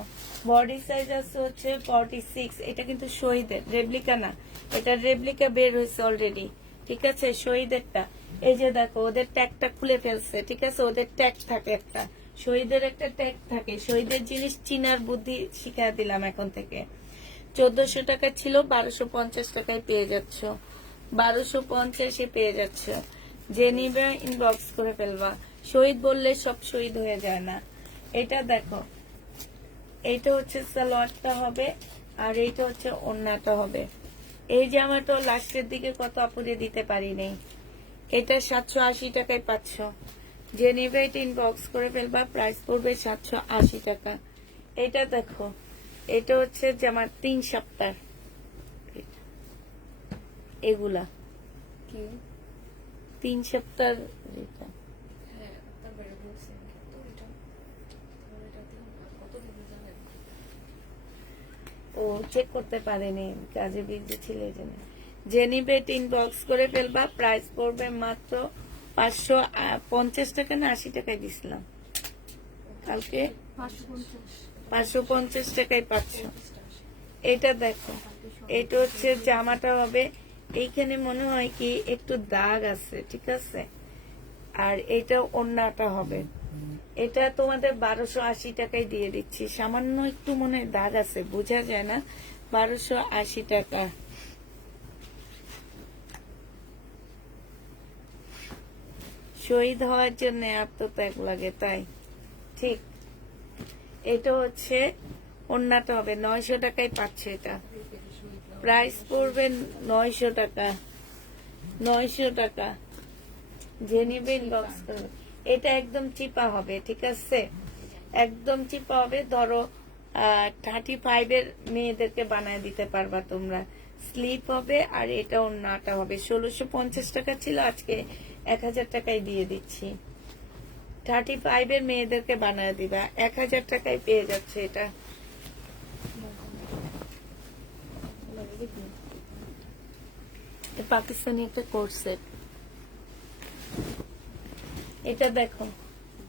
বডি সাইজ আছে হচ্ছে 46। এটা কিন্তু শহীদের, রেপ্লিকা না, এটা রেপ্লিকা বের হয়েছে অলরেডি, ঠিক আছে, শহীদেরটা। এই যে দেখো ওদের ট্যাগটা খুলে ফেলছে, ঠিক আছে, ওদের ট্যাগ থাকে একটা, শহীদের একটা ট্যাগ থাকে। শহীদের জিনিস চিনার বুদ্ধি শিখা দিলাম এখন থেকে। 1400 টাকা ছিল, 1250 টাকায় পেয়ে যাচ্ছ। 1250-এ পেয়ে যাচ্ছ। যে নিবে ইনবক্স করে ফেলবা। শহীদ বললে সব শহীদ হয়ে যায় না। এটা দেখো, এইটা হচ্ছে সালোয়ারটা হবে আর এইটা হচ্ছে ওড়নাটা হবে। এই জামাটা লাস্টের দিকে কত আপুরে দিতে পারি নেই। এটা 780 টাকায় পাচ্ছ। যে নিবে এটা ইনবক্স করে ফেলবা। প্রাইস পড়বে 780 টাকা। এটা দেখো, এটা হচ্ছে জামার 3 সপ্তাহ, এগুলা কি 3 সপ্তাহ। এটা হ্যাঁ আপনার বেড়ে বলছেন কিন্তু এটা দিন কত দিন জানেন? ও চেক করতে পারেনি, কাজে বিজি ছিল এই জন্য। যে নিবে ইনবক্স করে ফেলবা। প্রাইস পড়বে মাত্র 550 টাকা না 80 টাকায় দিছিলাম কালকে। 550 টাকায় পাচ্ছ। এটা দেখো, এটা হচ্ছে জামাটা হবে। এইখানে মনে হয় কি একটু দাগ আছে, ঠিক আছে, আর এটা ওড়নাটা হবে। এটা তোমাদের 1280 টাকায় দিয়ে দিচ্ছি। সামান্য একটু মনে হয় দাগ আছে, বোঝা যায় না। 1280 টাকা। শহীদ হওয়ার জন্য আত্মত্যাগ লাগে, তাই ঠিক। এটা হচ্ছে ওড়নাটা হবে। 900 টাকায় পাচ্ছে। এটা প্রাইস পড়বে 900 টাকা। 900 টাকা। যে নিবে ইনবক্স করবে। এটা একদম চিপা হবে, ঠিক আছে, একদম চিপা হবে। ধরো 35 এর মেয়েদেরকে বানায় দিতে পারবা তোমরা। স্লিপ হবে আর এটা ওড়নাটা হবে। 1650 টাকা ছিল, আজকে 1000 টাকায় দিয়ে দিচ্ছি। 35 এর মেয়েদেরকে বানায় দিবা, 1000 টাকায় পেয়ে যাচ্ছে। এটা পাকিস্তানি একটা কোট সেট। এটা দেখো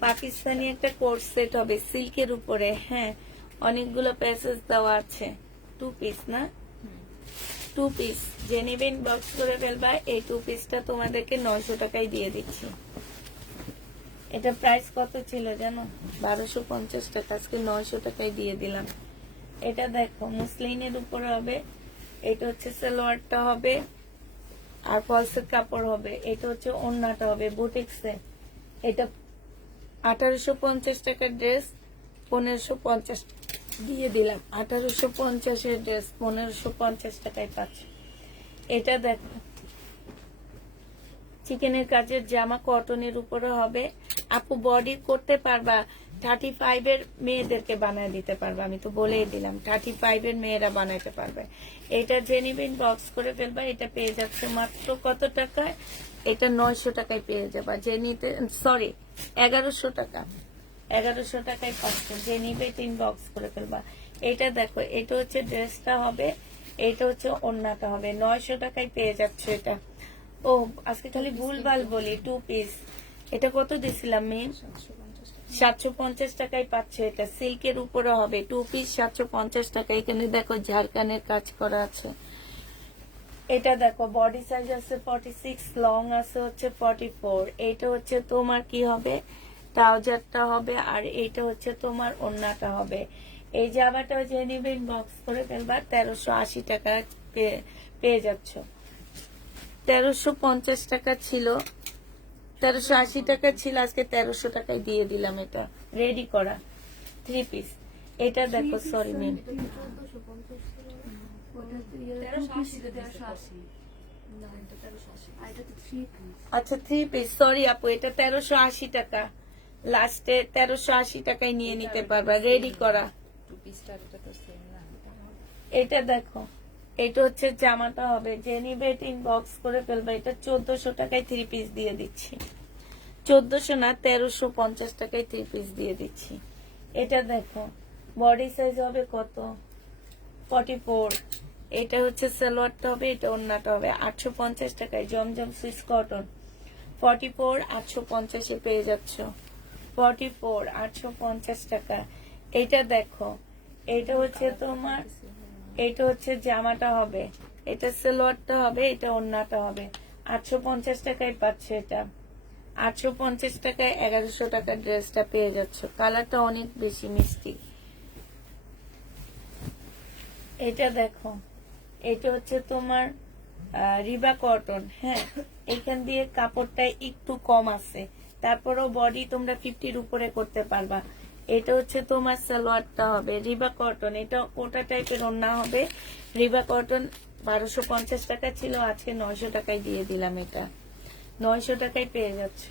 পাকিস্তানি একটা কোট সেট হবে সিল্কের উপরে। হ্যাঁ, অনেকগুলো প্যাসেজ দেওয়া আছে। 2 পিস না, 2 পিস। যে নেবে ইনবক্স করে ফেলবা। এই 2 পিসটা তোমাদেরকে 900 টাকায় দিয়ে দিচ্ছি। এটা প্রাইস কত ছিল জানো? 1250 টাকা, আজকে 900 টাকায় দিয়ে দিলাম। এটা দেখো মুসলিনের উপরে হবে। এটা হচ্ছে সালোয়ারটা হবে আর ফলসের কাপড় হবে। এটা হচ্ছে ওড়নাটা হবে বুটিক্সে। এটা 1850 টাকার ড্রেস, 1550 দিয়ে দিলাম। 1850-এর ড্রেস 1550 টাকায় পাচ্ছ। এটা দেখো চিকেনের কাজের জামা, কটনের উপরে হবে। আপু বডি করতে পারবা, 35 এর মেয়েদেরকে বানায় দিতে পারবে। আমি তো বলেই দিলাম 35 এর মেয়েরা বানাইতে পারবে। এটা জেনিবিন বক্স করে ফেলবা। এটা পেয়ে যাচ্ছে মাত্র কত টাকায়? এটা 900 টাকায় পেয়ে যাবা। যে নিতে, সরি 1100 টাকা, 1100 টাকায় পাচ্ছ। যে নিবে বক্স করে ফেলবা। এটা দেখো, এটা হচ্ছে ড্রেসটা হবে, এটা হচ্ছে ওড়নাটা হবে। 900 টাকায় পেয়ে যাচ্ছ এটা। ও আজকে খালি ভুলভাল বলি। 2 পিস। এটা কত দিছিলাম মেন? 750 টাকায় পাচ্ছে। এটা সিল্কের উপরে হবে। 2 পিস 750 টাকা। এখানে দেখো ঝাড়খানের কাজ করা আছে। এটা দেখো বডি সাইজ আছে 46, লং আছে হচ্ছে 44। এইটা হচ্ছে তোমার কি হবে, ট্রাউজারটা হবে আর এইটা হচ্ছে তোমার ওড়নাটা হবে। এই জামাটা যে নিবে বক্স করে ফেলবা। 1380 টাকা পেয়ে যাচ্ছ। 1350 টাকা ছিল, 1380 টাকা ছিল, আজকে 1300 টাকায় দিয়ে দিলাম। এটা রেডি করা 3 পিস। এটা দেখো, সরি মেন, না এটা 1380 আর এটা তো 3 পিস। আচ্ছা 3 পিস, সরি আপু, এটা 1380 টাকা, লাস্টে 1380 টাকায় নিয়ে নিতে পারবা, রেডি করা। 2 পিসটা এটা তো সেম না। এটা দেখো, এটা হচ্ছে জামাটা হবে, যে নিবে ইনবক্স করে ফেলবা। এটা 1400 টাকায় 3 পিস দিয়ে দিচ্ছি, 1400 না 1350 টাকায় 3 পিস দিয়ে দিচ্ছি। এটা দেখো, বডি সাইজ হবে কত, 44। এটা হচ্ছে সালোয়ারটা হবে, এটা ওন্নাটা হবে 850 টাকায়, জমজম সুইস কটন। 44 850 এ পেয়ে যাচ্ছ, 44 850 টাকা। এটা দেখো, এটা হচ্ছে তোমার, এটা হচ্ছে জামাটা হবে, এটা সালোয়ারটা হবে, এটা ওন্নাটা হবে। 850 টাকায় পাচ্ছে এটা, 850 টাকায় 1100 টাকা ড্রেসটা পেয়ে যাচ্ছ। কালারটা অনেক বেশি মিষ্টি। এটা দেখো, এটা হচ্ছে তোমার রিবা কটন। হ্যাঁ, এখান দিয়ে কাপড়টা একটু কম আছে, তারপরেও বডি তোমরা 50-র উপরে করতে পারবা। এটা হচ্ছে তোমার সালোয়ারটা হবে রিবা কটন, এটা ওটা টাইপের ওড়না হবে। রিবা কটন 1250 টাকা ছিল, আজকে 900 টাকায় দিয়ে দিলাম। এটা 900 টাকায় পেয়ে যাচ্ছ।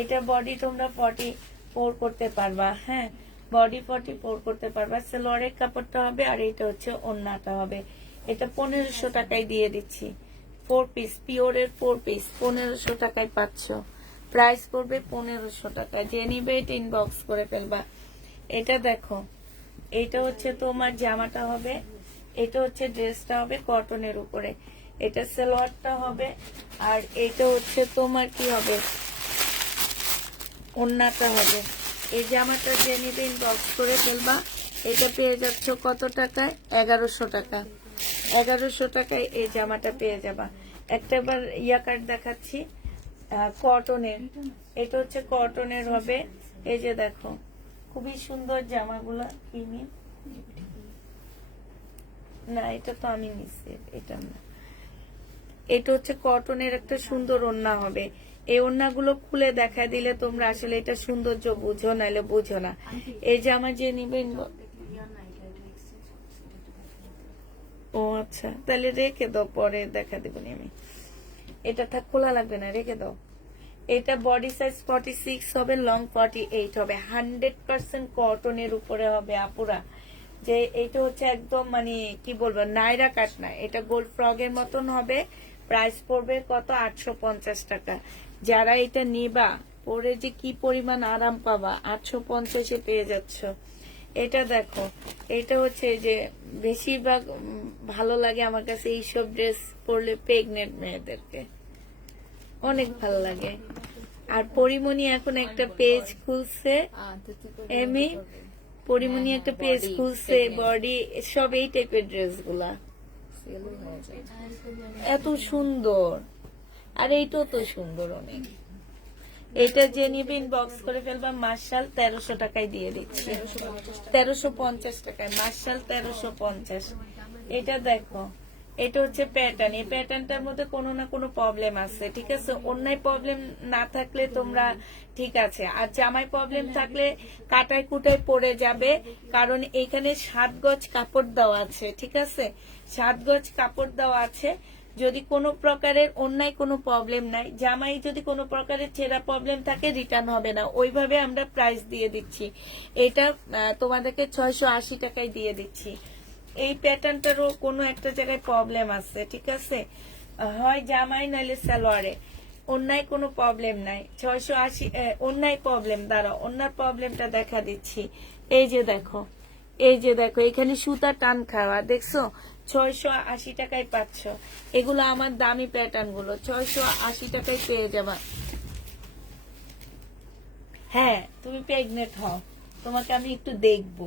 এটা বডি তোমরা 44 করতে পারবা। হ্যাঁ, বডি 44 করতে পারবা। সালোয়ারের কাপড়টা হবে, আর এটা হচ্ছে ওড়নাটা হবে। এটা 1500 টাকায় দিয়ে দিচ্ছি, 4 পিস পিওরের 4 পিস 1500 টাকায় পাচ্ছ। প্রাইস পড়বে 1500 টাকা, যে নিবে এটা ইনবক্স করে ফেলবা। এটা দেখো, এটা হচ্ছে তোমার জামাটা হবে, এটা হচ্ছে ড্রেসটা হবে কটনের উপরে, এটা সালোয়ারটা হবে, আর এটা হচ্ছে তোমার কি হবে, ওন্নাটা হবে। এই জামাটা যে নিবে ইনবক্স করে ফেলবা। এটা পেয়ে যাচ্ছ কত টাকায়, 1100 টাকা। 1100 টাকায় এই জামাটা পেয়ে যাবা। একটা বার ইয়া কাট দেখাচ্ছি, কটনের। এটা হচ্ছে কটনের হবে। এই যে দেখো, খুবই সুন্দর জামাগুলা। কি নিন না, এটা তো আমি নিচ্ছি, এটা না। এটা হচ্ছে কটনের একটা সুন্দর ওড়না হবে। এই ওড়নাগুলো খুলে দেখা দিলে তোমরা আসলে এটা সৌন্দর্য বুঝো, নাইলে বুঝো না। এই জামা যে নিবেন, ও আচ্ছা, তাহলে রেখে দাও, পরে দেখা দেবো আমি। এটা থাক, খোলা লাগবে না, রেখে দাও। এটা বডি সাইজ 46 হবে, লং 48 হবে, 100% কটনের উপরে হবে আপুরা। যে এটা হচ্ছে একদম মানে কি বলবো, নাইরা কাট না, এটা গোল্ড ফ্রগের মতন হবে। প্রাইস পড়বে কত, 850 টাকা। যারা এটা নিবা, পরে যে কি পরিমাণ আরাম পাবা, 850 এ পেয়ে যাচ্ছ। এটা দেখো, এটা হচ্ছে যে বেশিরভাগ ভালো লাগে আমার কাছে এইসব ড্রেস পরলে প্রেগনেন্ট মেয়েদেরকে অনেক ভালো লাগে। আর পরিমণি এখন একটা পেজ খুলছে, এমি পরিমণি একটা পেজ খুলছে, বডি সব এই টাইপের ড্রেস গুলা সেলও হয়ে যায়। এত সুন্দর। আর এইটাও তো সুন্দর অনেক। এটা যে নিবে ইনবক্স করে ফেলবা। মার্শাল 1300 টাকায় দিয়ে দিচ্ছি, 1350 টাকায় মার্শাল 1350। এটা দেখো, এটা হচ্ছে প্যাটার্ন। এই প্যাটার্নটার মধ্যে কোনো না কোনো প্রবলেম আছে, ঠিক আছে। অন্যায় প্রবলেম না থাকলে তোমরা ঠিক আছে, আর জামায় প্রবলেম থাকলে কাটায় কুটায় পড়ে যাবে। কারণ এখানে 7 গজ কাপড় দেওয়া আছে, ঠিক আছে, 7 গজ কাপড় দেওয়া আছে। যদি কোনো প্রকারের অন্যায় কোনো প্রবলেম নাই, জামাই যদি কোনো প্রকারের ছেঁড়া প্রবলেম থাকে রিটার্ন হবে না, ওইভাবে আমরা প্রাইস দিয়ে দিচ্ছি। এটা তোমাদেরকে 680 টাকায় দিয়ে দিচ্ছি। এই প্যাটার্নটারও কোনো একটা জায়গায় প্রবলেম আছে, ঠিক আছে, হয় জামাই নাইলে সালোয়ারে। অন্যায় কোনো প্রবলেম নাই, 680 অন্যায় প্রবলেম, দাঁড়াও অন্যার প্রবলেমটা দেখা দিচ্ছি। এই যে দেখো, এই যে দেখো, এখানে সুতা টান খাওয়া দেখছো, 680 টাকায় পাচ্ছ। এগুলো আমার দামি প্যাটার্ন গুলো, 680 টাকায় পেয়ে যাবা। হ্যাঁ, তুমি প্রেগনেন্ট হও, তোমাকে আমি একটু দেখবো।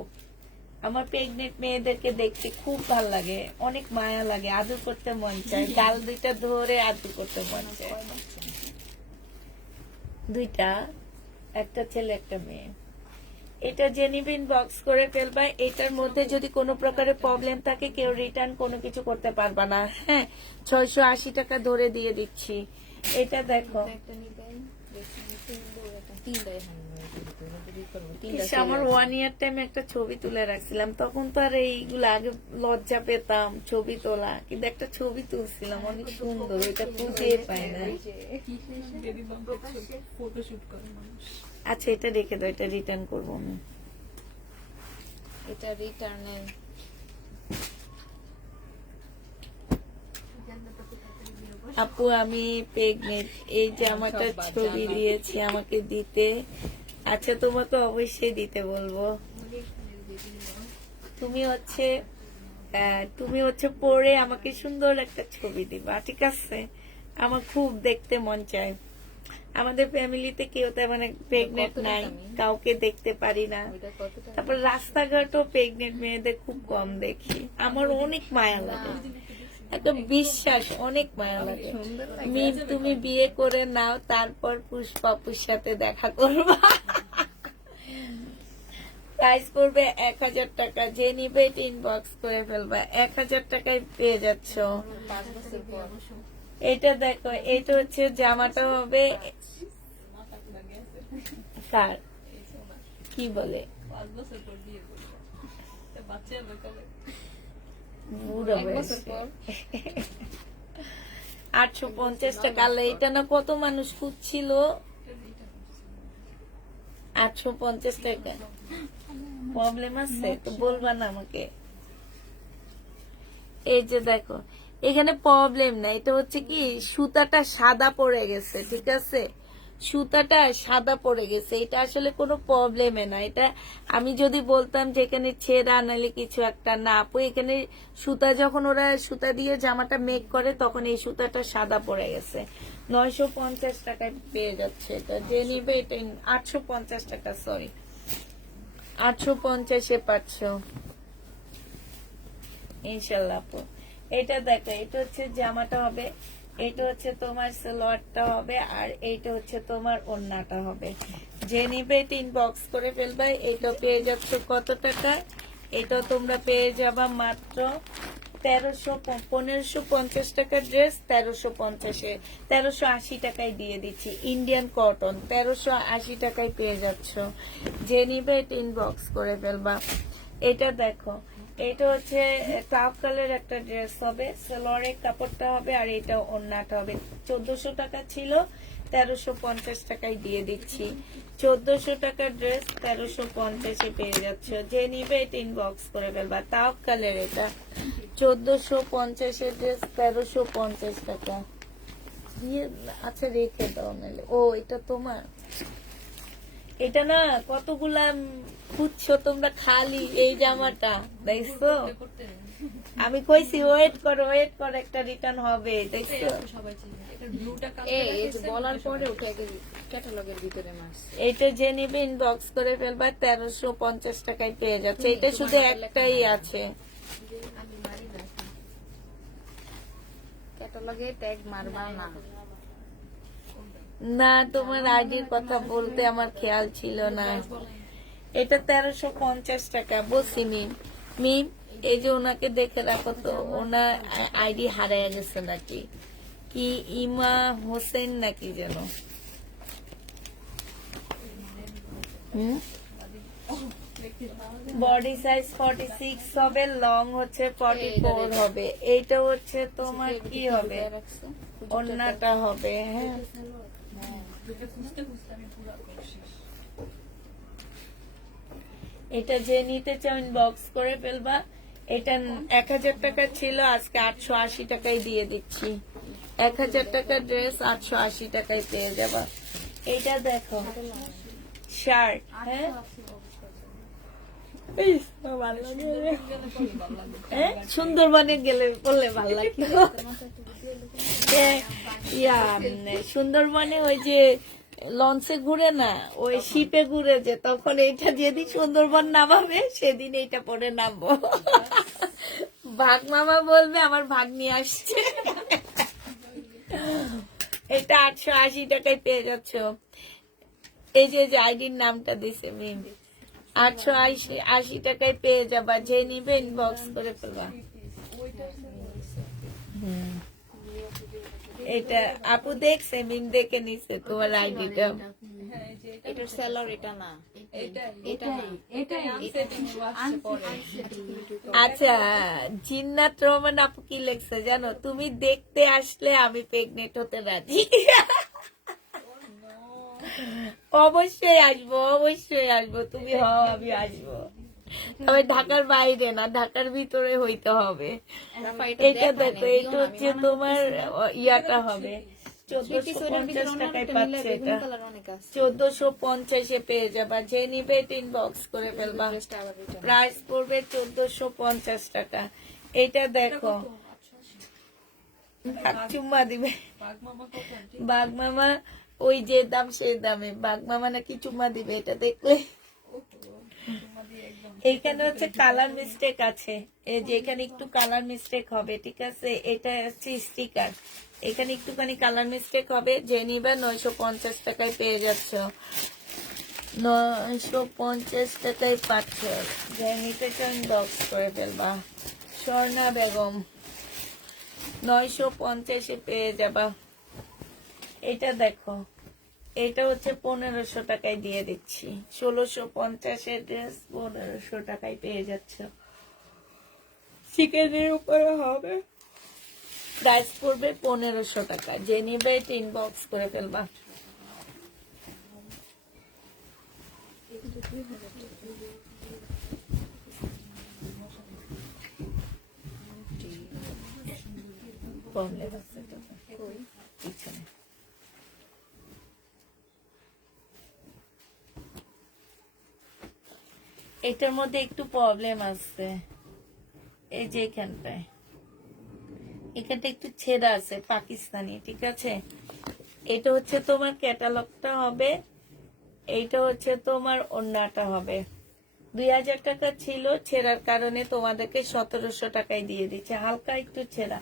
আমার প্রেগনেন্ট মেয়েদেরকে দেখতে খুব ভালো লাগে, অনেক মায়া লাগে, আদর করতে মন চায়, গাল দুইটা ধরে আদর করতে মন চায়। 2টা, একটা ছেলে একটা মেয়ে। এটা যে নিবে ইনবক্স করে ফেলবা। এটার মধ্যে যদি কোনো প্রকারের প্রবলেম থাকে কেউ রিটার্ন কোনো কিছু করতে পারবা না। হ্যাঁ, 680 টাকা ধরে দিয়ে দিচ্ছি। এটা দেখো, একটা নিবেন, দেখুন সুন্দর, এটা 3 দেখানো ইস, আমার 1 ইয়ার টাইমে একটা ছবি তুলে রাখছিলাম, তখন তো আর এইগুলো আগে লজ্জা পেতাম ছবি তোলা, কিন্তু একটা ছবি তুলছিলাম অনেক সুন্দর, ওইটা খুঁজে পাই না। ফটোশুট করে মানুষ। আচ্ছা এটা রেখে দাও, এটা রিটার্ন করবো আমি। এটা রিটার্নে আপু আমি প্রেগনেন্ট, এই জামাটা ছবি দিয়েছি আমাকে দিতে। আচ্ছা তোমাকে অবশ্যই দিতে বলবো। তুমি হচ্ছে পরে আমাকে সুন্দর একটা ছবি দিবা, ঠিক আছে? আমার খুব দেখতে মন চায়। আমাদের ফ্যামিলিতে কেউ তেমন প্রেগনেন্ট নাই, কাউকে দেখতে পারি না। তারপর রাস্তাঘাটও প্রেগনেন্ট মেয়েদের খুব কম দেখি, আমার অনেক মায়া লাগে, একটা বিশ্বাস, অনেক মায়া লাগে। মিম তুমি বিয়ে করে নাও, তারপর পুষ্পাপুর সাথে দেখা করবা। প্রাইস পড়বে 1000 টাকা, যে নিবে ইনবক্স করে ফেলবা, 1000 টাকায় পেয়ে যাচ্ছ। 5 বছর পর এটা দেখো, এটা হচ্ছে জামাটা হবে কার, কি বলে 5 বছর পর বিয়ে করবে, বাচ্চা হবে কবে? বুড়ো 1 বছর বয়সে। পর 850 টাকা। আল্লাহ, এটা না কত মানুষ খুঁজছিল, 850 টাকা। প্রবলেম আছে তো বলবা না আমাকে। এই যে দেখো, এখানে প্রবলেম না, এটা হচ্ছে কি সুতাটা সাদা পড়ে গেছে, ঠিক আছে? সুতাটা সাদা পড়ে গেছে, এটা আসলে কোনো প্রবলেমে না। এটা আমি যদি বলতাম যে এখানে ছেঁড়া নাহলে কিছু একটা, না আপু, এখানে সুতা যখন ওরা সুতা দিয়ে জামাটা মেক করে তখন এই সুতাটা সাদা পড়ে গেছে। 950 টাকায় পেয়ে যাচ্ছে এটা, যে নিবে এটা 850 টাকা, সরি 850-এ পাচ্ছ ইনশাল্লাহ আপু। এটা দেখো, এটা হচ্ছে জামাটা হবে, এটা হচ্ছে তোমার সালোয়ারটা হবে, আর এইটা হচ্ছে তোমার ওড়নাটা হবে। যে নিবে এটা ইনবক্স করে ফেলবে। এটা পেয়ে যাচ্ছ কত টাকা? এটা তোমরা পেয়ে যাবা মাত্র 1550 টাকার ড্রেস 1350-এ, 1380 টাকায় দিয়ে দিচ্ছি। ইন্ডিয়ান কটন 1380 টাকায় পেয়ে যাচ্ছ। যে নিবে এটা ইনবক্স করে ফেলবা। এটা দেখো, এটা হচ্ছে টাফ কালার একটা ড্রেস হবে, সালোয়ারের কাপড়টা হবে, আর এটা ওড়নাটা হবে। 1400 টাকা ছিল, 1350 টাকায় দিয়ে দিচ্ছি। 1400 টাকার ড্রেস 1350-এ পেয়ে যাচ্ছ। যে নিবে এটা ইনবক্স করে ফেলবা। টাফ কালার, এটা 1450-এর ড্রেস 1350 টাকা দিয়ে। আচ্ছা রেখে দাও নাহলে। ও এটা তোমার, এটা না কতগুলা খুঁজছো তোমরা, খালি এই জামাটা দেখছো? আমি কইছি ওয়েট করো, একটা রিটার্ন হবে, দেখছো? সবাই চিনে এটা ব্লুটা এই যে বলার পরে উঠে গেছে ক্যাটালগের ভিতরে মাস। এটা যে নিবে ইনবক্স করে ফেলবা, 1350 টাকায় পেয়ে যাচ্ছে। এটা শুধু একটাই আছে। আমি মারি না। ক্যাটালগে ট্যাগ মারবা না। না, তোমার আইডির কথা বলতে আমার খেয়াল ছিল না। এটা 1350 টাকা বলছি মিম। মিম, এই যে ওনাকে দেখে রাখো তো, ওনার আইডি হারায় গেছে নাকি, কি ইমা হোসেন নাকি যেন। বডি সাইজ 46 হবে, লং হচ্ছে 44 হবে। এইটা হচ্ছে তোমার কি হবে, ওড়নাটা হবে। হ্যাঁ, এটা যে নিতে চাও ইনবক্স করে ফেলবা। এটা 1000 টাকা ছিল, আজকে 880 টাকায় দিয়ে দিচ্ছি। 1000 টাকার ড্রেস 880 টাকায় পেয়ে যাবা। এটা দেখো শার্ট, হ্যাঁ ইস, ভালো লাগে রে। হ্যাঁ, সুন্দরবনে গেলে বললে ভালো লাগে। সুন্দরবনে ওই যে লঞ্চে ঘুরে না, ওই শিপে ঘুরে, যে তখন এইটা যেদিন সুন্দরবন নামাবে সেদিন এইটা পরে নামবো। ভাগ মামা বলবে আমার ভাগ নিয়ে আসছে। এটা 880 টাকায় পেয়ে যাচ্ছ। এই যে আইডির নামটা দিছে মিম, 880 টাকায় পেয়ে যাবা। যে নিবে ইনবক্স করে ফেলবা। এটা আপু দেখছে, মিম দেখে নিছে তোমার আইডিটা। যে এটার সেলর এটা না, এটাই এটা না। এটাই আনসেটিং আসছে পরে। আচ্ছা, জিন্নাত রহমান আপু কি লেখছে জানো? তুমি দেখতে আসলে আমি প্রেগনেন্ট হতে রাজি। অবশ্যই আসবো, অবশ্যই আসবো। তুমি হও, আমি আসবো। তবে ঢাকার বাইরে না, ঢাকার ভিতরে হইতে হবে। রাফা, এটা দেখায় দেখো, নাই, এটা দিও না, হচ্ছে আমি মানা তোমার করতেছি। ইয়াটা হবে সুইটি সোয়েটার ভিতরে 1450 অন্য টাকায় একটা পাচ্ছে মিলে এটা। বেগুনি কালার অনেক আছে। 1450-এ পেয়ে যাবা। যে নিবে ইনবক্স করে ফেলবা। ড্রেসটা আবার return। প্রাইস পড়বে 1450 টাকা। এটা দেখো, চুম্মা দিবে বাঘ মামা কত আন্টি? বাঘ মামা। ওই যে দাম সেই দামে বাঘ মামা নাকি চুম্মা দিবে এটা দেখলে। তোমার দিয়ে একদম এইখানে হচ্ছে কালার মিস্টেক আছে, এই যে এখানে একটু কালার মিস্টেক হবে, ঠিক আছে? এটা হচ্ছে স্টিকার, এখানে একটুখানি কালার মিস্টেক হবে। যে নিবে 950 টাকায় পেয়ে যাচ্ছ, 950 টাকায় পাচ্ছ। যে নিতে চান বক্স করে ফেলবা। স্বর্ণা বেগম 950-এ পেয়ে যাবা। এটা দেখো, এটা হচ্ছে 1500 টাকায় দিয়ে দিচ্ছি। 1650-এর ড্রেস 1500 টাকায় পেয়ে যাচ্ছ। চিকেনের উপরে হবে, প্রাইস পড়বে 1500 টাকা। যে নিবে ইনবক্স করে ফেলবা। প্রবলেম আছে তো পিছনে। এটার মধ্যে একটু প্রবলেম আছে, এই যে এখানটায়, এখানটা একটু ছেঁড়া আছে পাকিস্তানি, ঠিক আছে? এটা হচ্ছে তোমার ক্যাটালগটা হবে, এইটা হচ্ছে তোমার ওন্নাটা হবে। 2000 টাকা ছিল, ছেঁড়ার কারণে তোমাদেরকে 1700 টাকায় দিয়ে দিচ্ছে। হালকা একটু ছেঁড়া,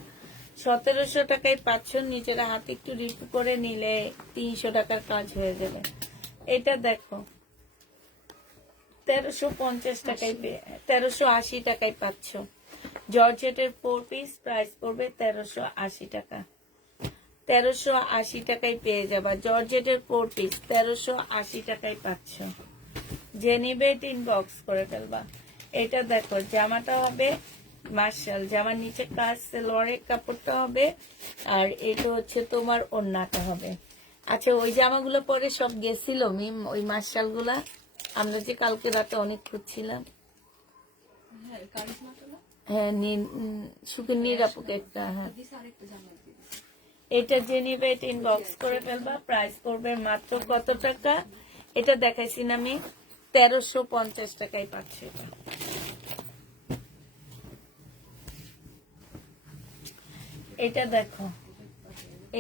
1700 টাকায় পাচ্ছ। নিজের হাতে একটু রিপু করে নিলে 300 টাকার কাজ হয়ে যাবে। এটা দেখো, 1350 টাকায় 1380 টাকায় পাচ্ছ। জর্জেটের 4 পিস, প্রাইস পড়বে 1380 টাকা। 1380 টাকায় পেয়ে যাবা। জর্জেটের 4 পিস 1380 টাকায় পাচ্ছ। যে নিবে ইনবক্স করে ফেলবা। এটা দেখো, জামাটা হবে মার্শাল, জামার নিচে কাজ, সেলোয়ারের কাপড়টা হবে, আর এটা হচ্ছে তোমার ওড়নাটা হবে। আচ্ছা, ওই জামাগুলো পরে সব গেছিল মিম, ওই মার্শাল গুলা আমরা যে কালকে রাতে অনেক খুঁজছিলাম। হ্যাঁ কারিশমাটা না হ্যাঁ, সুকন্যির আপুকে একটা, হ্যাঁ। দিস আরেকটা জামা দিয়ে দিস। এটা যে নিবে এটা ইনবক্স করে ফেলবা। প্রাইস পড়বে মাত্র কত টাকা? এটা দেখাইছি না আমি, 1350 টাকায় পাচ্ছি এটা। এটা দেখো,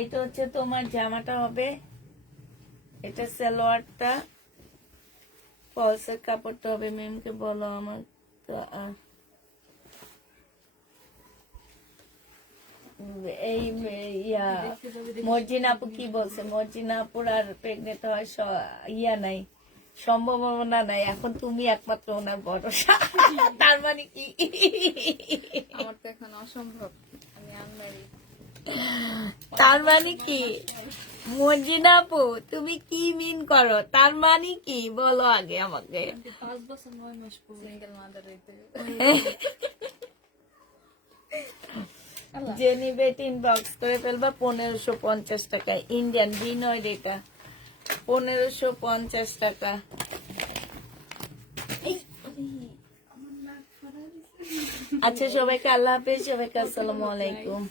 এটা হচ্ছে তোমার জামাটা হবে, এটা সালোয়ারটা, ফলসের কাপড়টা হবে। মেমকে বলো আমার তো এই ইয়া মর্জিনা আপু কি বলছে? মর্জিনা আপুর আর প্রেগনেন্ট হওয়ার ইয়া নাই, সম্ভাবনা নাই। এখন তুমি একমাত্র ওনার ভরসা। তার মানে কি? আমার তো এখন অসম্ভব, আমি আনম্যারিড। তার মানে কি মর্জিনা আপু, তুমি কি মিন করো? তার মানে কি বলো আগে আমাকে। 5 বছর 9 মাস পরে সিঙ্গেল মাদার হইতে। যে নিবে ইনবক্স করে ফেলবা। 1550 টাকা, ইন্ডিয়ান বিনয় রেটা 1550 টাকা। আচ্ছা, সবাইকে আল্লাহ হাফেজ, সবাইকে আসসালামু আলাইকুম।